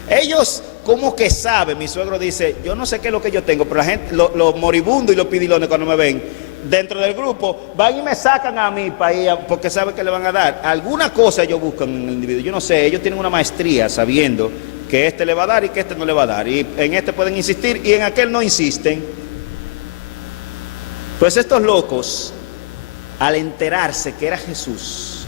Ellos como que saben, mi suegro dice, yo no sé qué es lo que yo tengo, pero la gente, los moribundos y los pidilones, cuando me ven dentro del grupo, van y me sacan a mí para ir porque saben que le van a dar. Alguna cosa ellos buscan en el individuo, yo no sé, ellos tienen una maestría sabiendo que este le va a dar y que este no le va a dar, y en este pueden insistir y en aquel no insisten. Pues estos locos, al enterarse que era Jesús,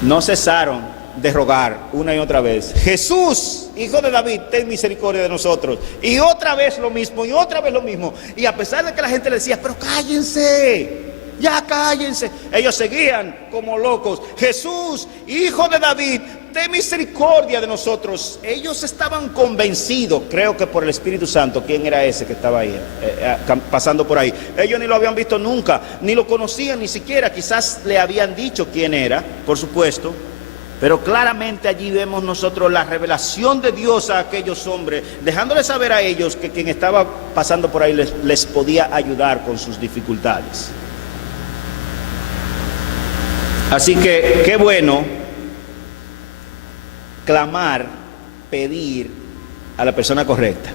no cesaron de rogar una y otra vez: Jesús, hijo de David, ten misericordia de nosotros. Y otra vez lo mismo, y otra vez lo mismo. Y a pesar de que la gente le decía: pero cállense, ya cállense, ellos seguían como locos: Jesús, hijo de David, ten misericordia de nosotros. Ellos estaban convencidos, creo que por el Espíritu Santo, quién era ese que estaba ahí pasando por ahí. Ellos ni lo habían visto nunca, ni lo conocían ni siquiera. Quizás le habían dicho quién era, por supuesto, Pero claramente allí vemos nosotros la revelación de Dios a aquellos hombres, dejándoles saber a ellos que quien estaba pasando por ahí les podía ayudar con sus dificultades. Así que qué bueno clamar, pedir a la persona correcta.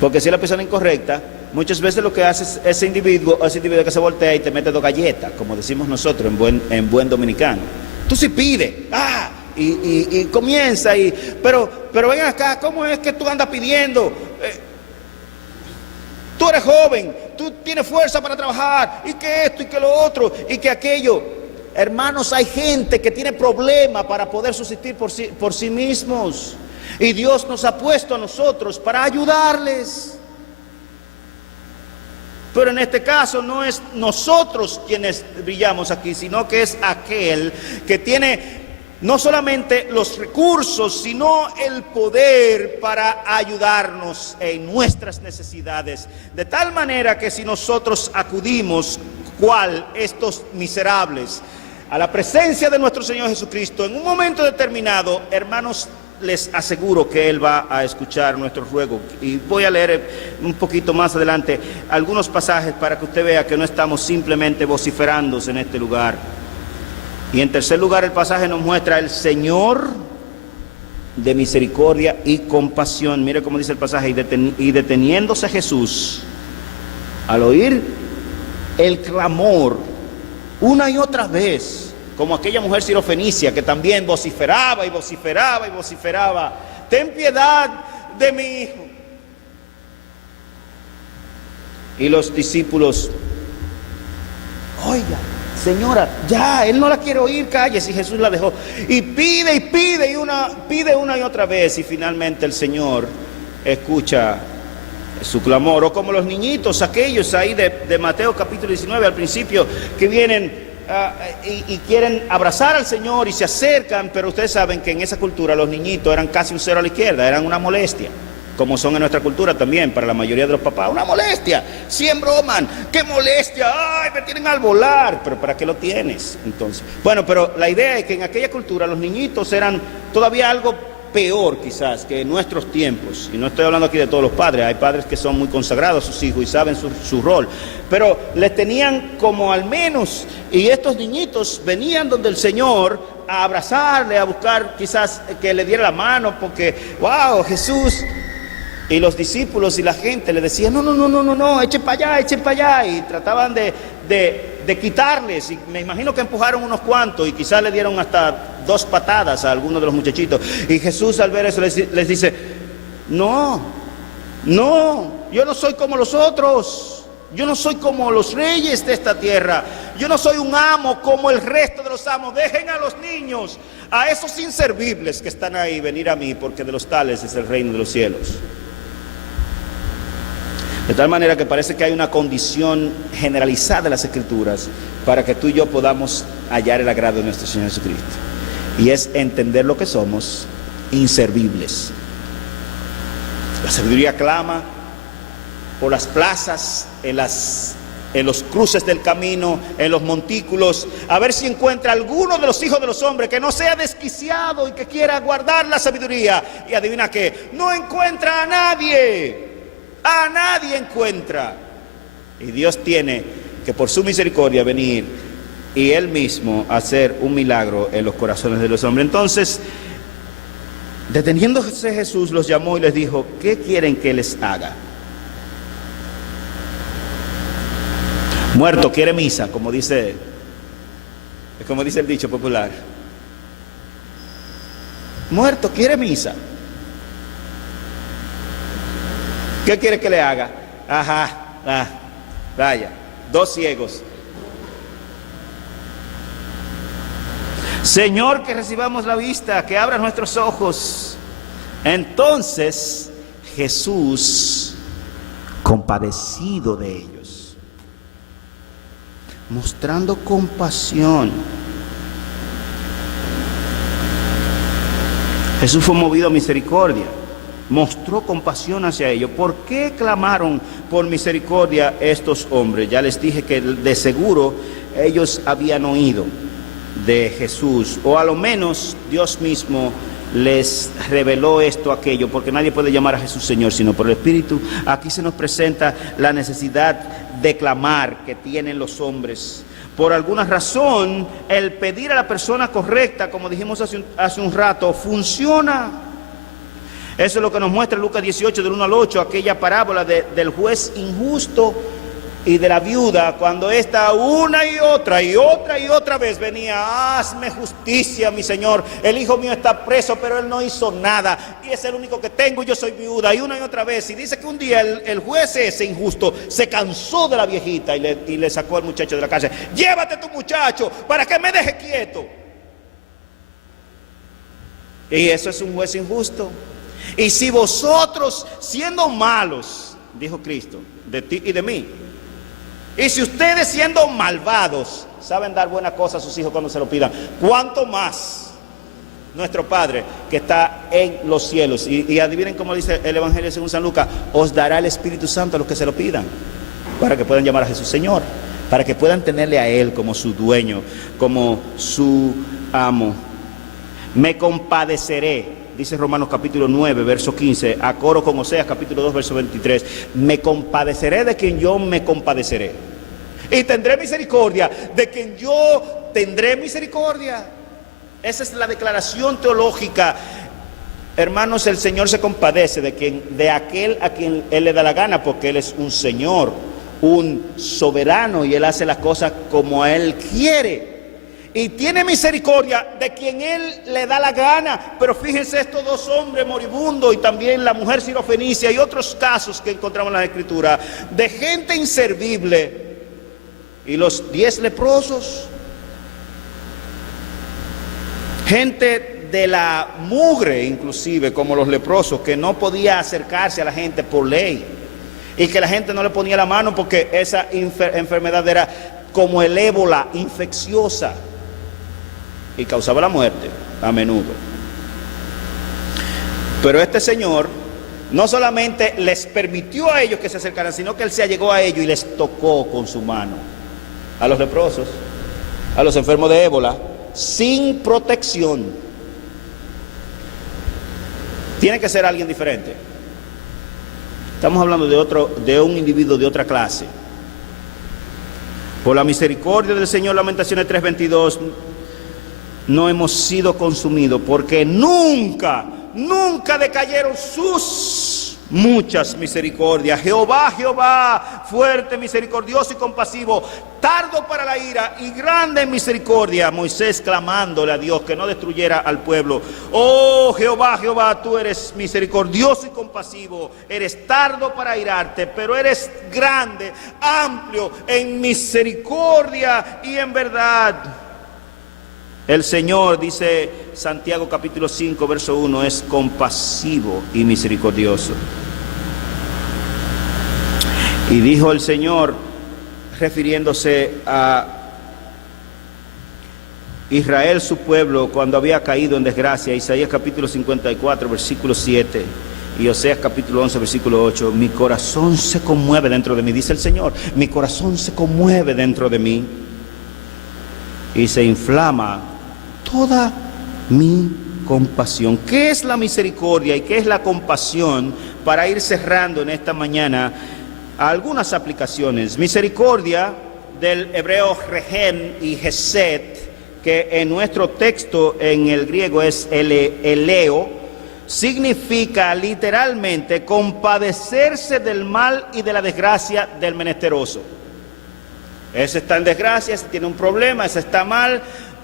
Porque si es la persona incorrecta, muchas veces lo que hace ese individuo que se voltea y te mete dos galletas, como decimos nosotros en buen dominicano. Tú sí pides, y comienza, pero ven acá, ¿cómo es que tú andas pidiendo? Tú eres joven, tú tienes fuerza para trabajar, y que esto, y que lo otro, y que aquello. Hermanos, hay gente que tiene problemas para poder subsistir por sí mismos. Y Dios nos ha puesto a nosotros para ayudarles. Pero en este caso no es nosotros quienes brillamos aquí, sino que es aquel que tiene no solamente los recursos, sino el poder para ayudarnos en nuestras necesidades. De tal manera que si nosotros acudimos, cual estos miserables, a la presencia de nuestro Señor Jesucristo, en un momento determinado, hermanos, les aseguro que Él va a escuchar nuestro ruego. Y voy a leer un poquito más adelante algunos pasajes para que usted vea que no estamos simplemente vociferándose en este lugar. Y en tercer lugar, el pasaje nos muestra el Señor de misericordia y compasión. Mire cómo dice el pasaje: y deteniéndose Jesús, al oír el clamor una y otra vez, como aquella mujer sirofenicia que también vociferaba y vociferaba y vociferaba: ten piedad de mi hijo. Y los discípulos: oiga, señora, ya, él no la quiere oír, cállese. Y Jesús la dejó. Y pide una y otra vez. Y finalmente el Señor escucha su clamor. O como los niñitos aquellos ahí de Mateo capítulo 19 al principio, que vienen y quieren abrazar al Señor y se acercan, pero ustedes saben que en esa cultura los niñitos eran casi un cero a la izquierda, eran una molestia, como son en nuestra cultura también para la mayoría de los papás, una molestia, sí broman, qué molestia, ay, me tienen al volar, pero ¿para qué lo tienes? Entonces, bueno, pero la idea es que en aquella cultura los niñitos eran todavía algo peor quizás que en nuestros tiempos, y no estoy hablando aquí de todos los padres, hay padres que son muy consagrados a sus hijos y saben su rol, pero les tenían como al menos, y estos niñitos venían donde el Señor a abrazarle, a buscar quizás que le diera la mano, porque, wow, Jesús. Y los discípulos y la gente le decían: no, echen para allá, y trataban de quitarles, y me imagino que empujaron unos cuantos, y quizás le dieron hasta 2 patadas a algunos de los muchachitos, y Jesús al ver eso les dice: no, yo no soy como los otros, yo no soy como los reyes de esta tierra, yo no soy un amo como el resto de los amos, dejen a los niños, a esos inservibles que están ahí, venir a mí, porque de los tales es el reino de los cielos. De tal manera que parece que hay una condición generalizada de las Escrituras para que tú y yo podamos hallar el agrado de nuestro Señor Jesucristo. Y es entender lo que somos, inservibles. La sabiduría clama por las plazas, en los cruces del camino, en los montículos, a ver si encuentra alguno de los hijos de los hombres que no sea desquiciado y que quiera guardar la sabiduría. Y adivina qué, no encuentra a nadie encuentra. Y Dios tiene que por su misericordia venir y Él mismo hacer un milagro en los corazones de los hombres. Entonces, deteniéndose Jesús, los llamó y les dijo: ¿qué quieren que les haga? Muerto quiere misa, como dice el dicho popular. Muerto quiere misa. ¿Qué quiere que le haga? Vaya, 2 ciegos. Señor, que recibamos la vista, que abra nuestros ojos. Entonces Jesús, compadecido de ellos, mostrando compasión, Jesús fue movido a misericordia, mostró compasión hacia ellos. ¿Por qué clamaron por misericordia estos hombres? Ya les dije que de seguro ellos habían oído de Jesús, o a lo menos Dios mismo les reveló esto, aquello, porque nadie puede llamar a Jesús Señor sino por el Espíritu. Aquí se nos presenta la necesidad de clamar que tienen los hombres. Por alguna razón, el pedir a la persona correcta, como dijimos hace un rato, funciona. Eso es lo que nos muestra Lucas 18, del 1 al 8, aquella parábola del juez injusto y de la viuda, cuando ésta una y otra vez venía: hazme justicia, mi señor, el hijo mío está preso, pero él no hizo nada, y es el único que tengo, y yo soy viuda, y una y otra vez. Y dice que un día el juez ese injusto se cansó de la viejita y le sacó al muchacho de la cárcel: llévate tu muchacho para que me deje quieto. Y eso es un juez injusto. Y si vosotros, siendo malos, dijo Cristo, de ti y de mí, y si ustedes, siendo malvados, saben dar buenas cosas a sus hijos cuando se lo pidan, ¿cuánto más nuestro Padre que está en los cielos? Y adivinen cómo dice el Evangelio según San Lucas: os dará el Espíritu Santo a los que se lo pidan, para que puedan llamar a Jesús Señor, para que puedan tenerle a Él como su dueño, como su amo. Me compadeceré, dice Romanos capítulo 9, verso 15, a coro con Oseas capítulo 2, verso 23. Me compadeceré de quien yo me compadeceré, y tendré misericordia de quien yo tendré misericordia. Esa es la declaración teológica. Hermanos, el Señor se compadece de aquel a quien Él le da la gana, porque Él es un Señor, un soberano, y Él hace las cosas como Él quiere. Y tiene misericordia de quien Él le da la gana. Pero fíjense, estos dos hombres moribundos, y también la mujer sirofenicia, y otros casos que encontramos en la Escritura, de gente inservible, y los 10 leprosos, gente de la mugre inclusive, como los leprosos, que no podía acercarse a la gente por ley, y que la gente no le ponía la mano porque esa enfermedad era como el ébola, infecciosa, y causaba la muerte a menudo. Pero este Señor no solamente les permitió a ellos que se acercaran, sino que Él se allegó a ellos y les tocó con su mano, a los leprosos, a los enfermos de ébola, sin protección. Tiene que ser alguien diferente. Estamos hablando de un individuo de otra clase. Por la misericordia del Señor, Lamentaciones 3:22, no hemos sido consumidos, porque nunca decayeron sus muchas misericordias. Jehová, fuerte, misericordioso y compasivo, tardo para la ira y grande en misericordia. Moisés clamándole a Dios que no destruyera al pueblo. Oh Jehová, tú eres misericordioso y compasivo, eres tardo para irarte, pero eres grande, amplio en misericordia y en verdad. El Señor, dice Santiago capítulo 5, verso 1, es compasivo y misericordioso. Y dijo el Señor, refiriéndose a Israel, su pueblo, cuando había caído en desgracia, Isaías capítulo 54, versículo 7, y Oseas capítulo 11, versículo 8, mi corazón se conmueve dentro de mí, dice el Señor, mi corazón se conmueve dentro de mí, y se inflama toda mi compasión. ¿Qué es la misericordia y qué es la compasión? Para ir cerrando en esta mañana algunas aplicaciones. Misericordia, del hebreo rehem y geset, que en nuestro texto en el griego es eleo, significa literalmente compadecerse del mal y de la desgracia del menesteroso. Ese está en desgracia, ese tiene un problema, ese está mal.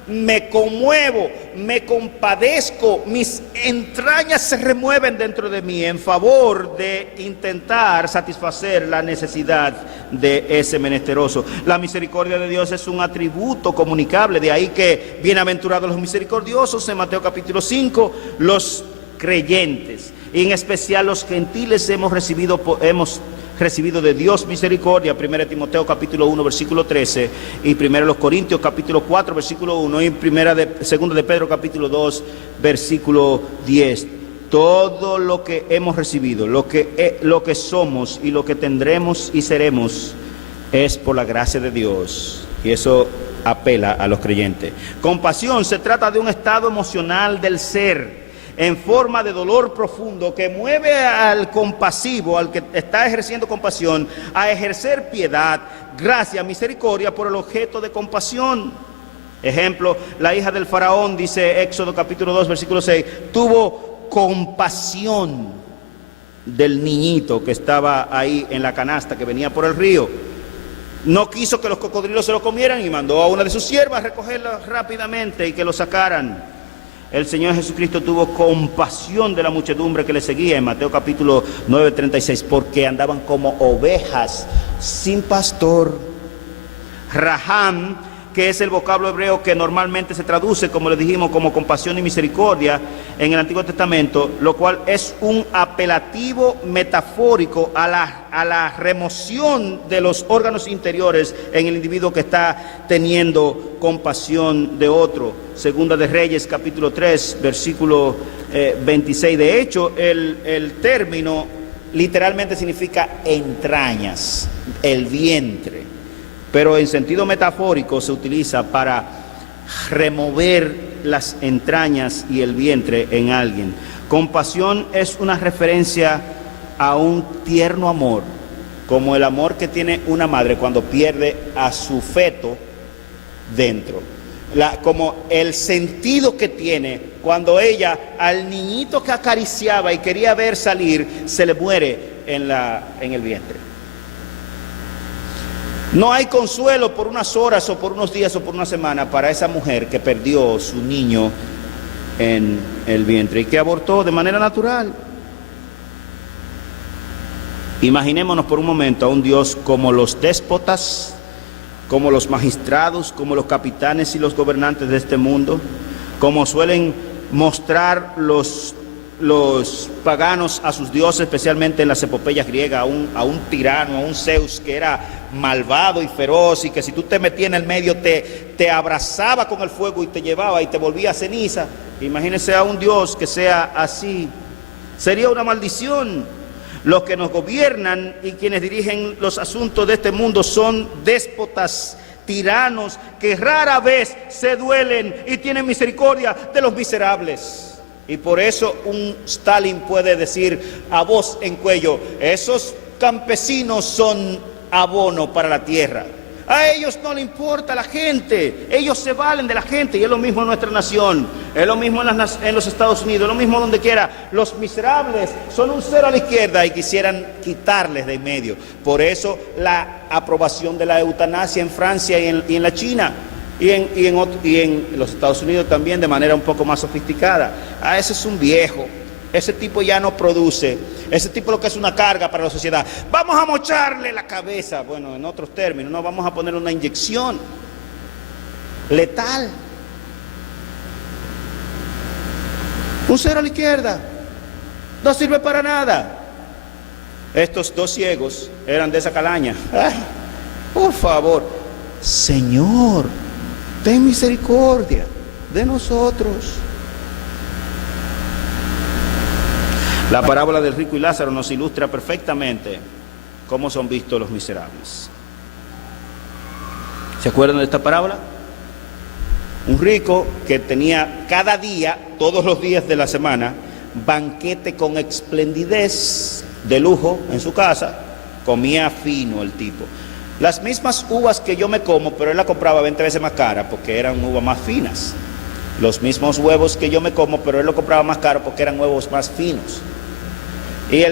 Me conmuevo, me compadezco, mis entrañas se remueven dentro de mí en favor de intentar satisfacer la necesidad de ese menesteroso. La misericordia de Dios es un atributo comunicable, de ahí que bienaventurados los misericordiosos, en Mateo capítulo 5, los creyentes, y en especial los gentiles hemos recibido de Dios misericordia. 1 Timoteo capítulo 1 versículo 13, y 1 Corintios capítulo 4 versículo 1, y 2 de Pedro capítulo 2 versículo 10. Todo lo que hemos recibido, lo que somos y lo que tendremos y seremos es por la gracia de Dios, y eso apela a los creyentes. Compasión se trata de un estado emocional del ser en forma de dolor profundo que mueve al compasivo, al que está ejerciendo compasión, a ejercer piedad, gracia, misericordia por el objeto de compasión. Ejemplo, la hija del faraón, dice Éxodo capítulo 2, versículo 6, tuvo compasión del niñito que estaba ahí en la canasta que venía por el río. No quiso que los cocodrilos se lo comieran y mandó a una de sus siervas a recogerlo rápidamente y que lo sacaran. El Señor Jesucristo tuvo compasión de la muchedumbre que le seguía en Mateo capítulo 9, 36, porque andaban como ovejas sin pastor. Raham, que es el vocablo hebreo que normalmente se traduce, como le dijimos, como compasión y misericordia en el Antiguo Testamento, lo cual es un apelativo metafórico a la remoción de los órganos interiores en el individuo que está teniendo compasión de otro. Segunda de Reyes, capítulo 3, versículo 26. De hecho, el término literalmente significa entrañas, el vientre. Pero en sentido metafórico se utiliza para remover las entrañas y el vientre en alguien. Compasión es una referencia a un tierno amor, como el amor que tiene una madre cuando pierde a su feto dentro. Como el sentido que tiene cuando ella al niñito que acariciaba y quería ver salir, se le muere en el vientre. No hay consuelo por unas horas o por unos días o por una semana para esa mujer que perdió su niño en el vientre y que abortó de manera natural. Imaginémonos por un momento a un Dios como los déspotas, como los magistrados, como los capitanes y los gobernantes de este mundo, como suelen mostrar los paganos a sus dioses, especialmente en las epopeyas griegas, a un tirano, a un Zeus que era malvado y feroz y que si tú te metías en el medio te abrazaba con el fuego y te llevaba y te volvía ceniza. Imagínense a un Dios que sea así. Sería una maldición. Los que nos gobiernan y quienes dirigen los asuntos de este mundo son déspotas, tiranos que rara vez se duelen y tienen misericordia de los miserables. Y por eso un Stalin puede decir a voz en cuello, esos campesinos son abono para la tierra. A ellos no les importa la gente, ellos se valen de la gente, y es lo mismo en nuestra nación, es lo mismo en los Estados Unidos, es lo mismo donde quiera. Los miserables son un cero a la izquierda y quisieran quitarles de en medio. Por eso la aprobación de la eutanasia en Francia y en la China. Y en los Estados Unidos también de manera un poco más sofisticada. Ese es un viejo, ese tipo ya no produce, ese tipo lo que es una carga para la sociedad. Vamos a mocharle la cabeza, bueno, en otros términos, no vamos a poner una inyección letal. Un cero a la izquierda, no sirve para nada. Estos dos ciegos eran de esa calaña. Por favor, Señor, ten misericordia de nosotros. La parábola del rico y Lázaro nos ilustra perfectamente cómo son vistos los miserables. ¿Se acuerdan de esta parábola? Un rico que tenía cada día, todos los días de la semana, banquete con esplendidez, de lujo en su casa, comía fino el tipo. Las mismas uvas que yo me como, pero él la compraba 20 veces más cara porque eran uvas más finas. Los mismos huevos que yo me como, pero él lo compraba más caro porque eran huevos más finos. Y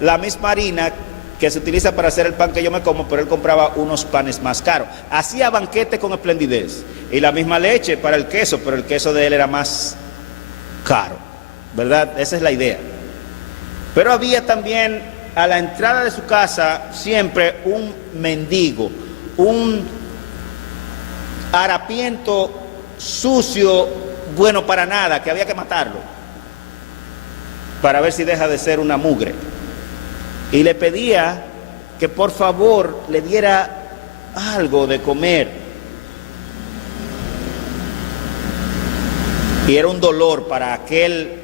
la misma harina que se utiliza para hacer el pan que yo me como, pero él compraba unos panes más caros. Hacía banquete con esplendidez. Y la misma leche para el queso, pero el queso de él era más caro, ¿verdad? Esa es la idea. Pero había también a la entrada de su casa siempre un mendigo, un harapiento sucio, bueno para nada, que había que matarlo para ver si deja de ser una mugre. Y le pedía que por favor le diera algo de comer. Y era un dolor para aquel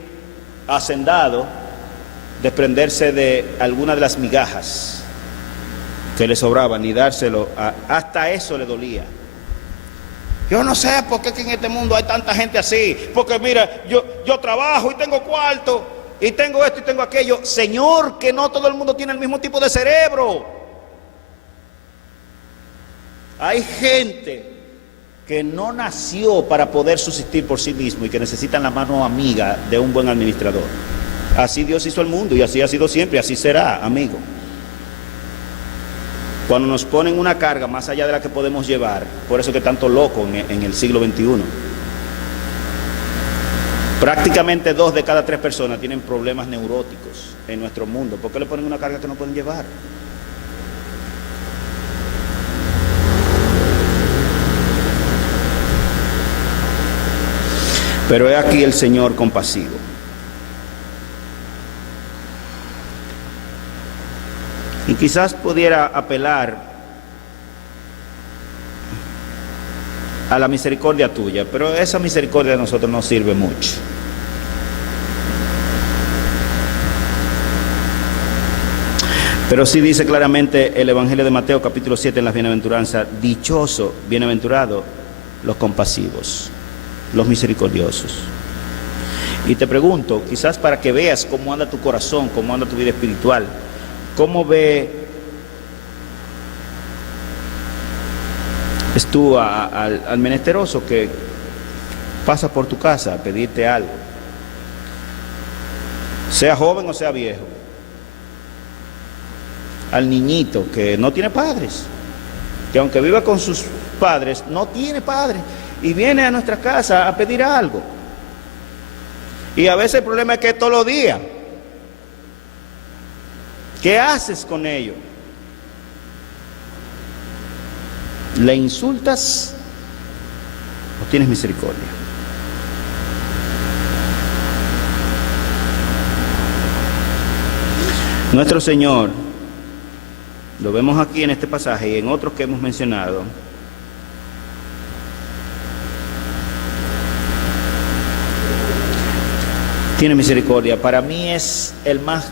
hacendado desprenderse de alguna de las migajas que le sobraban y dárselo, hasta eso le dolía. Yo no sé por qué en este mundo hay tanta gente así. Porque mira, yo trabajo y tengo cuarto, y tengo esto y tengo aquello. Señor, que no todo el mundo tiene el mismo tipo de cerebro. Hay gente que no nació para poder subsistir por sí mismo y que necesitan la mano amiga de un buen administrador. Así Dios hizo el mundo y así ha sido siempre, y así será, amigo. Cuando nos ponen una carga más allá de la que podemos llevar, por eso que tanto loco en el siglo XXI. Prácticamente 2 de cada 3 personas tienen problemas neuróticos en nuestro mundo. ¿Por qué le ponen una carga que no pueden llevar? Pero he aquí el Señor compasivo. Y quizás pudiera apelar a la misericordia tuya, pero esa misericordia de nosotros no sirve mucho. Pero sí dice claramente el Evangelio de Mateo capítulo 7 en las bienaventuranzas: dichoso, bienaventurado los compasivos, los misericordiosos. Y te pregunto, quizás para que veas cómo anda tu corazón, cómo anda tu vida espiritual, cómo ves tú al menesteroso que pasa por tu casa a pedirte algo, sea joven o sea viejo, al niñito que no tiene padres, que aunque viva con sus padres, no tiene padres, y viene a nuestra casa a pedir algo. Y a veces el problema es que todos los días. ¿Qué haces con ello? ¿Le insultas o tienes misericordia? Nuestro Señor, lo vemos aquí en este pasaje y en otros que hemos mencionado, tiene misericordia. Para mí es el más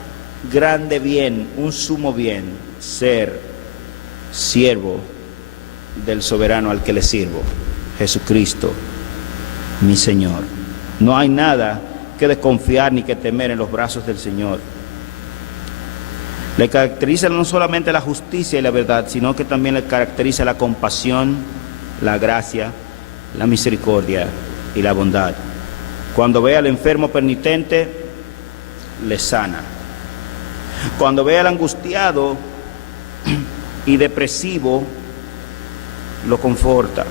grande bien, un sumo bien, ser siervo del soberano al que le sirvo, Jesucristo, mi Señor. No hay nada que desconfiar ni que temer en los brazos del Señor. Le caracteriza no solamente la justicia y la verdad, sino que también le caracteriza la compasión, la gracia, la misericordia y la bondad. Cuando ve al enfermo penitente, le sana. Cuando ve al angustiado y depresivo, lo conforta.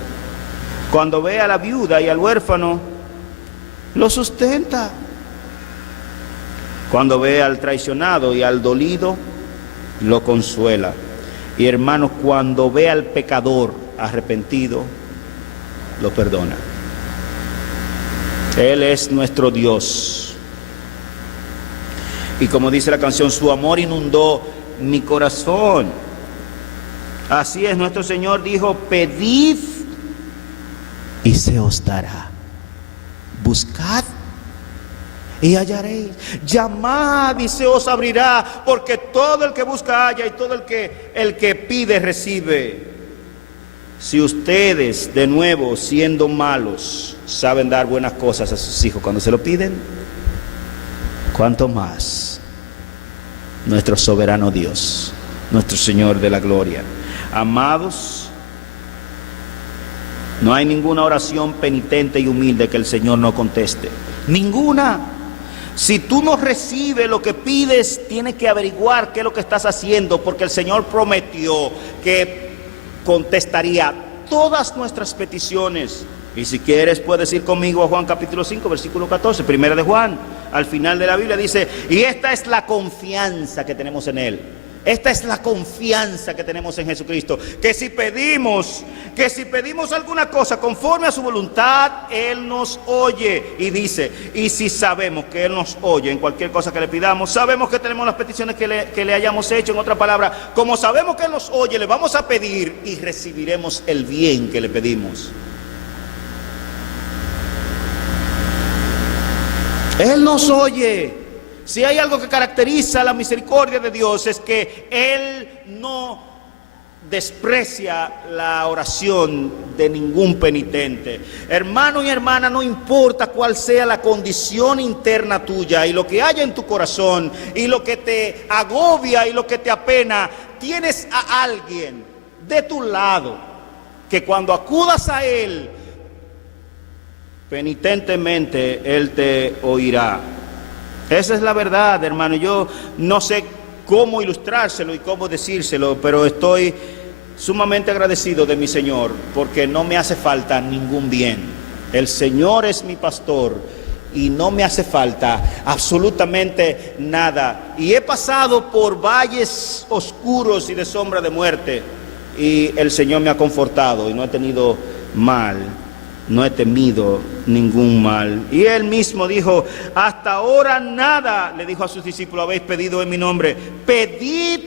Cuando ve a la viuda y al huérfano, lo sustenta. Cuando ve al traicionado y al dolido, lo consuela. Y hermanos, cuando ve al pecador arrepentido, lo perdona. Él es nuestro Dios. Y como dice la canción, su amor inundó mi corazón. Así es, nuestro Señor dijo: pedid y se os dará. Buscad y hallaréis. Llamad y se os abrirá, porque todo el que busca halla y todo el que pide recibe. Si ustedes, de nuevo, siendo malos, saben dar buenas cosas a sus hijos cuando se lo piden, ¿cuánto más nuestro soberano Dios, nuestro Señor de la gloria? Amados, no hay ninguna oración penitente y humilde que el Señor no conteste. Ninguna. Si tú no recibes lo que pides, tienes que averiguar qué es lo que estás haciendo, porque el Señor prometió que contestaría todas nuestras peticiones. Y si quieres puedes ir conmigo a Juan capítulo 5 versículo 14, primera de Juan, al final de la Biblia dice: y esta es la confianza que tenemos en Él. Esta es la confianza que tenemos en Jesucristo, que si pedimos alguna cosa conforme a su voluntad, Él nos oye. Y dice: y si sabemos que Él nos oye en cualquier cosa que le pidamos, sabemos que tenemos las peticiones que le hayamos hecho. En otra palabra, como sabemos que Él nos oye, le vamos a pedir y recibiremos el bien que le pedimos. Él nos oye. Si hay algo que caracteriza la misericordia de Dios, es que Él no desprecia la oración de ningún penitente. Hermano y hermana, no importa cuál sea la condición interna tuya y lo que haya en tu corazón y lo que te agobia y lo que te apena, tienes a alguien de tu lado que cuando acudas a él, penitentemente él te oirá. Esa es la verdad, hermano. Yo no sé cómo ilustrárselo y cómo decírselo, pero estoy sumamente agradecido de mi Señor, porque no me hace falta ningún bien. El Señor es mi pastor y no me hace falta absolutamente nada. Y he pasado por valles oscuros y de sombra de muerte, y el Señor me ha confortado y no he tenido mal, no he temido ningún mal. Y él mismo dijo: hasta ahora nada, le dijo a sus discípulos, habéis pedido en mi nombre. Pedid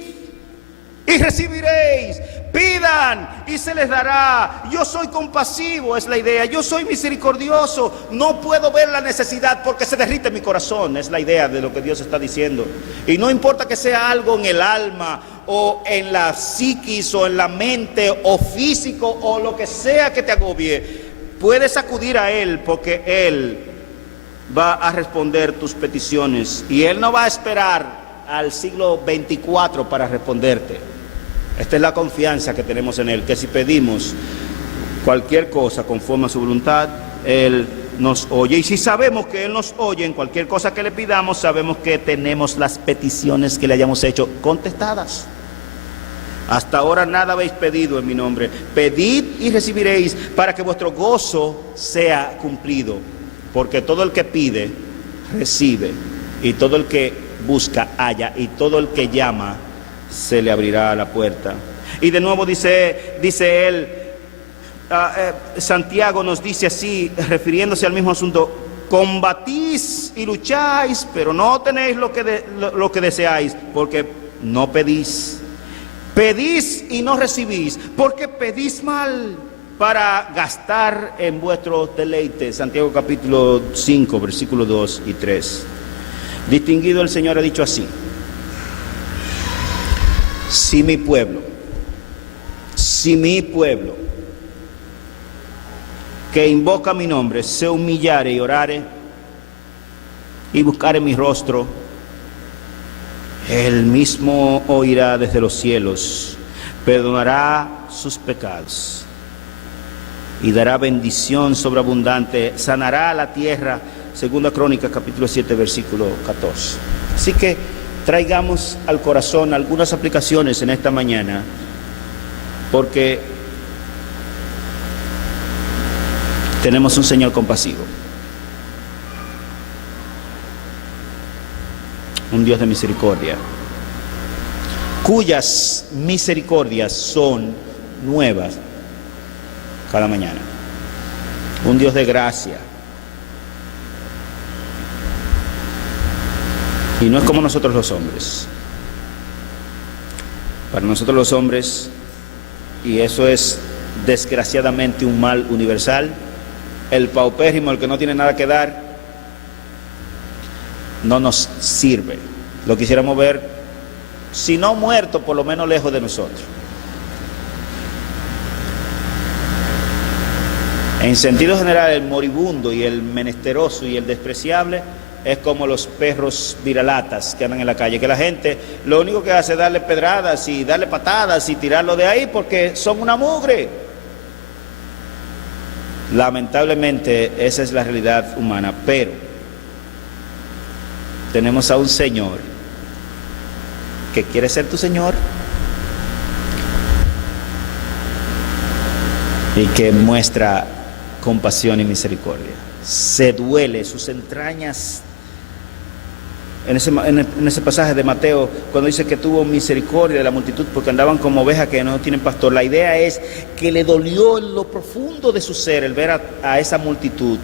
y recibiréis. Pidan y se les dará. Yo soy compasivo, es la idea. Yo soy misericordioso. No puedo ver la necesidad porque se derrite mi corazón. Es la idea de lo que Dios está diciendo. Y no importa que sea algo en el alma o en la psiquis o en la mente o físico o lo que sea que te agobie, puedes acudir a Él, porque Él va a responder tus peticiones y Él no va a esperar al siglo 24 para responderte. Esta es la confianza que tenemos en Él, que si pedimos cualquier cosa conforme a su voluntad, Él nos oye. Y si sabemos que Él nos oye en cualquier cosa que le pidamos, sabemos que tenemos las peticiones que le hayamos hecho contestadas. Hasta ahora nada habéis pedido en mi nombre. Pedid y recibiréis, para que vuestro gozo sea cumplido. Porque todo el que pide, recibe. Y todo el que busca, halla. Y todo el que llama, se le abrirá la puerta. Y de nuevo dice él, Santiago nos dice así, refiriéndose al mismo asunto: combatís y lucháis, pero no tenéis lo que deseáis, porque no pedís. Pedís y no recibís, porque pedís mal, para gastar en vuestros deleites. Santiago capítulo 5, versículos 2 y 3. Distinguido, el Señor ha dicho así: si mi pueblo, que invoca mi nombre, se humillare y orare y buscare mi rostro, Él mismo oirá desde los cielos, perdonará sus pecados y dará bendición sobreabundante, sanará la tierra. Segunda Crónicas capítulo 7, versículo 14. Así que traigamos al corazón algunas aplicaciones en esta mañana, porque tenemos un Señor compasivo, un Dios de misericordia, cuyas misericordias son nuevas cada mañana. Un Dios de gracia. Y no es como nosotros los hombres. Para nosotros los hombres, y eso es desgraciadamente un mal universal, el paupérrimo, el que no tiene nada que dar, no nos sirve. Lo quisiéramos ver, si no muerto, por lo menos lejos de nosotros. En sentido general, el moribundo y el menesteroso y el despreciable es como los perros viralatas que andan en la calle, que la gente lo único que hace es darle pedradas y darle patadas y tirarlo de ahí porque son una mugre. Lamentablemente esa es la realidad humana, pero tenemos a un Señor que quiere ser tu Señor y que muestra compasión y misericordia. Se duele sus entrañas. En ese pasaje de Mateo, cuando dice que tuvo misericordia de la multitud porque andaban como ovejas que no tienen pastor, la idea es que le dolió en lo profundo de su ser el ver a esa multitud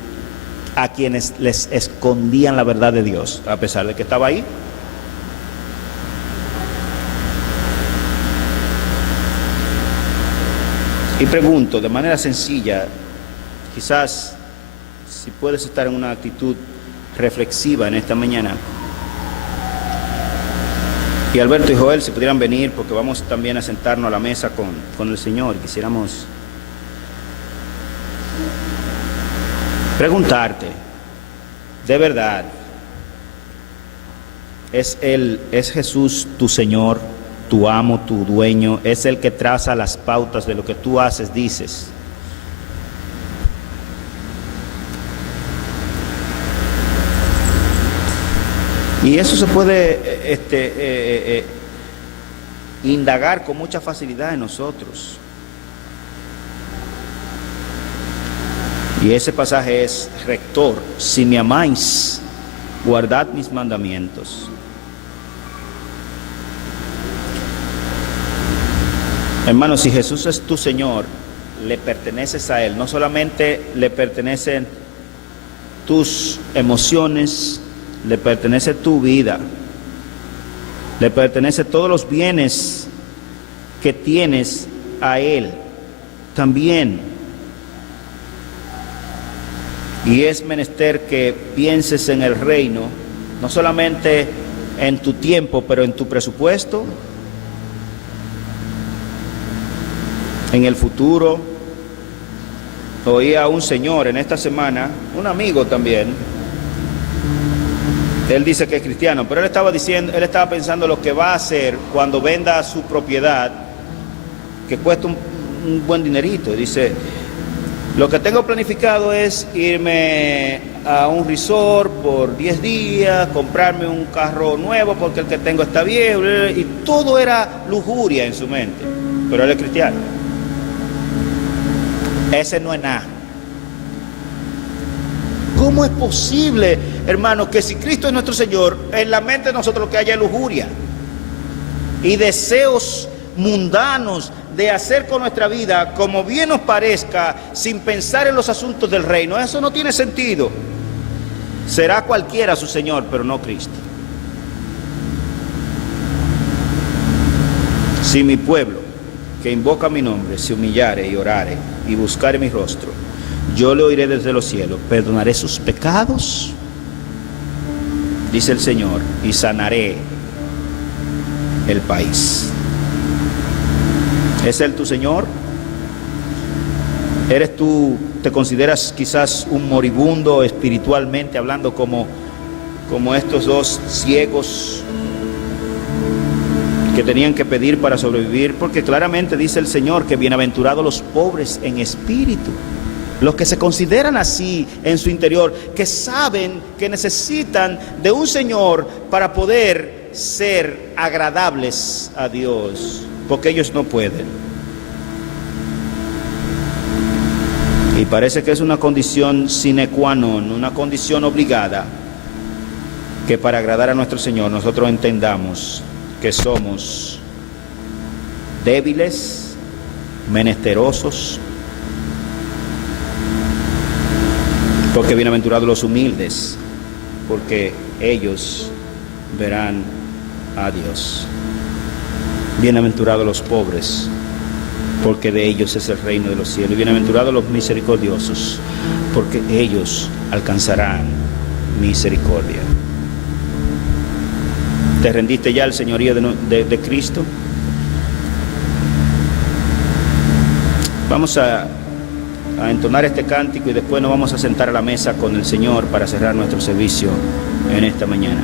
a quienes les escondían la verdad de Dios, a pesar de que estaba ahí. Y pregunto de manera sencilla, quizás si puedes estar en una actitud reflexiva en esta mañana, Y Alberto y Joel, si pudieran venir, porque vamos también a sentarnos a la mesa con el Señor. Quisiéramos preguntarte, de verdad, ¿es Jesús tu Señor, tu amo, tu dueño? ¿Es el que traza las pautas de lo que tú haces, dices? Y eso se puede indagar con mucha facilidad en nosotros. Y ese pasaje es rector: si me amáis, guardad mis mandamientos. Hermanos, si Jesús es tu Señor, le perteneces a Él. No solamente le pertenecen tus emociones, le pertenece tu vida, le pertenece todos los bienes que tienes a Él también. Y es menester que pienses en el reino, no solamente en tu tiempo, pero en tu presupuesto, en el futuro. Oí a un señor en esta semana, un amigo también. Él dice que es cristiano, pero él estaba pensando lo que va a hacer cuando venda su propiedad, que cuesta un buen dinerito. Dice: lo que tengo planificado es irme a un resort por 10 días, comprarme un carro nuevo porque el que tengo está viejo, y todo era lujuria en su mente. Pero él es cristiano. Ese no es nada. ¿Cómo es posible, hermano, que si Cristo es nuestro Señor, en la mente de nosotros lo que haya lujuria y deseos mundanos de hacer con nuestra vida como bien nos parezca, sin pensar en los asuntos del reino? Eso no tiene sentido. Será cualquiera su Señor, pero no Cristo. Si mi pueblo, que invoca mi nombre, se humillare y orare y buscare mi rostro, yo le oiré desde los cielos, perdonaré sus pecados, dice el Señor, y sanaré el país. ¿Es Él tu Señor? ¿Eres tú, te consideras quizás un moribundo espiritualmente hablando, como estos dos ciegos que tenían que pedir para sobrevivir? Porque claramente dice el Señor que bienaventurados los pobres en espíritu, los que se consideran así en su interior, que saben que necesitan de un Señor para poder ser agradables a Dios, porque ellos no pueden. Y parece que es una condición sine qua non, una condición obligada, que para agradar a nuestro Señor nosotros entendamos que somos débiles, menesterosos, porque bienaventurados los humildes, porque ellos verán a Dios. Bienaventurados los pobres, porque de ellos es el reino de los cielos. Y bienaventurados los misericordiosos, porque ellos alcanzarán misericordia. ¿Te rendiste ya al señorío de Cristo? Vamos a entonar este cántico y después nos vamos a sentar a la mesa con el Señor para cerrar nuestro servicio en esta mañana.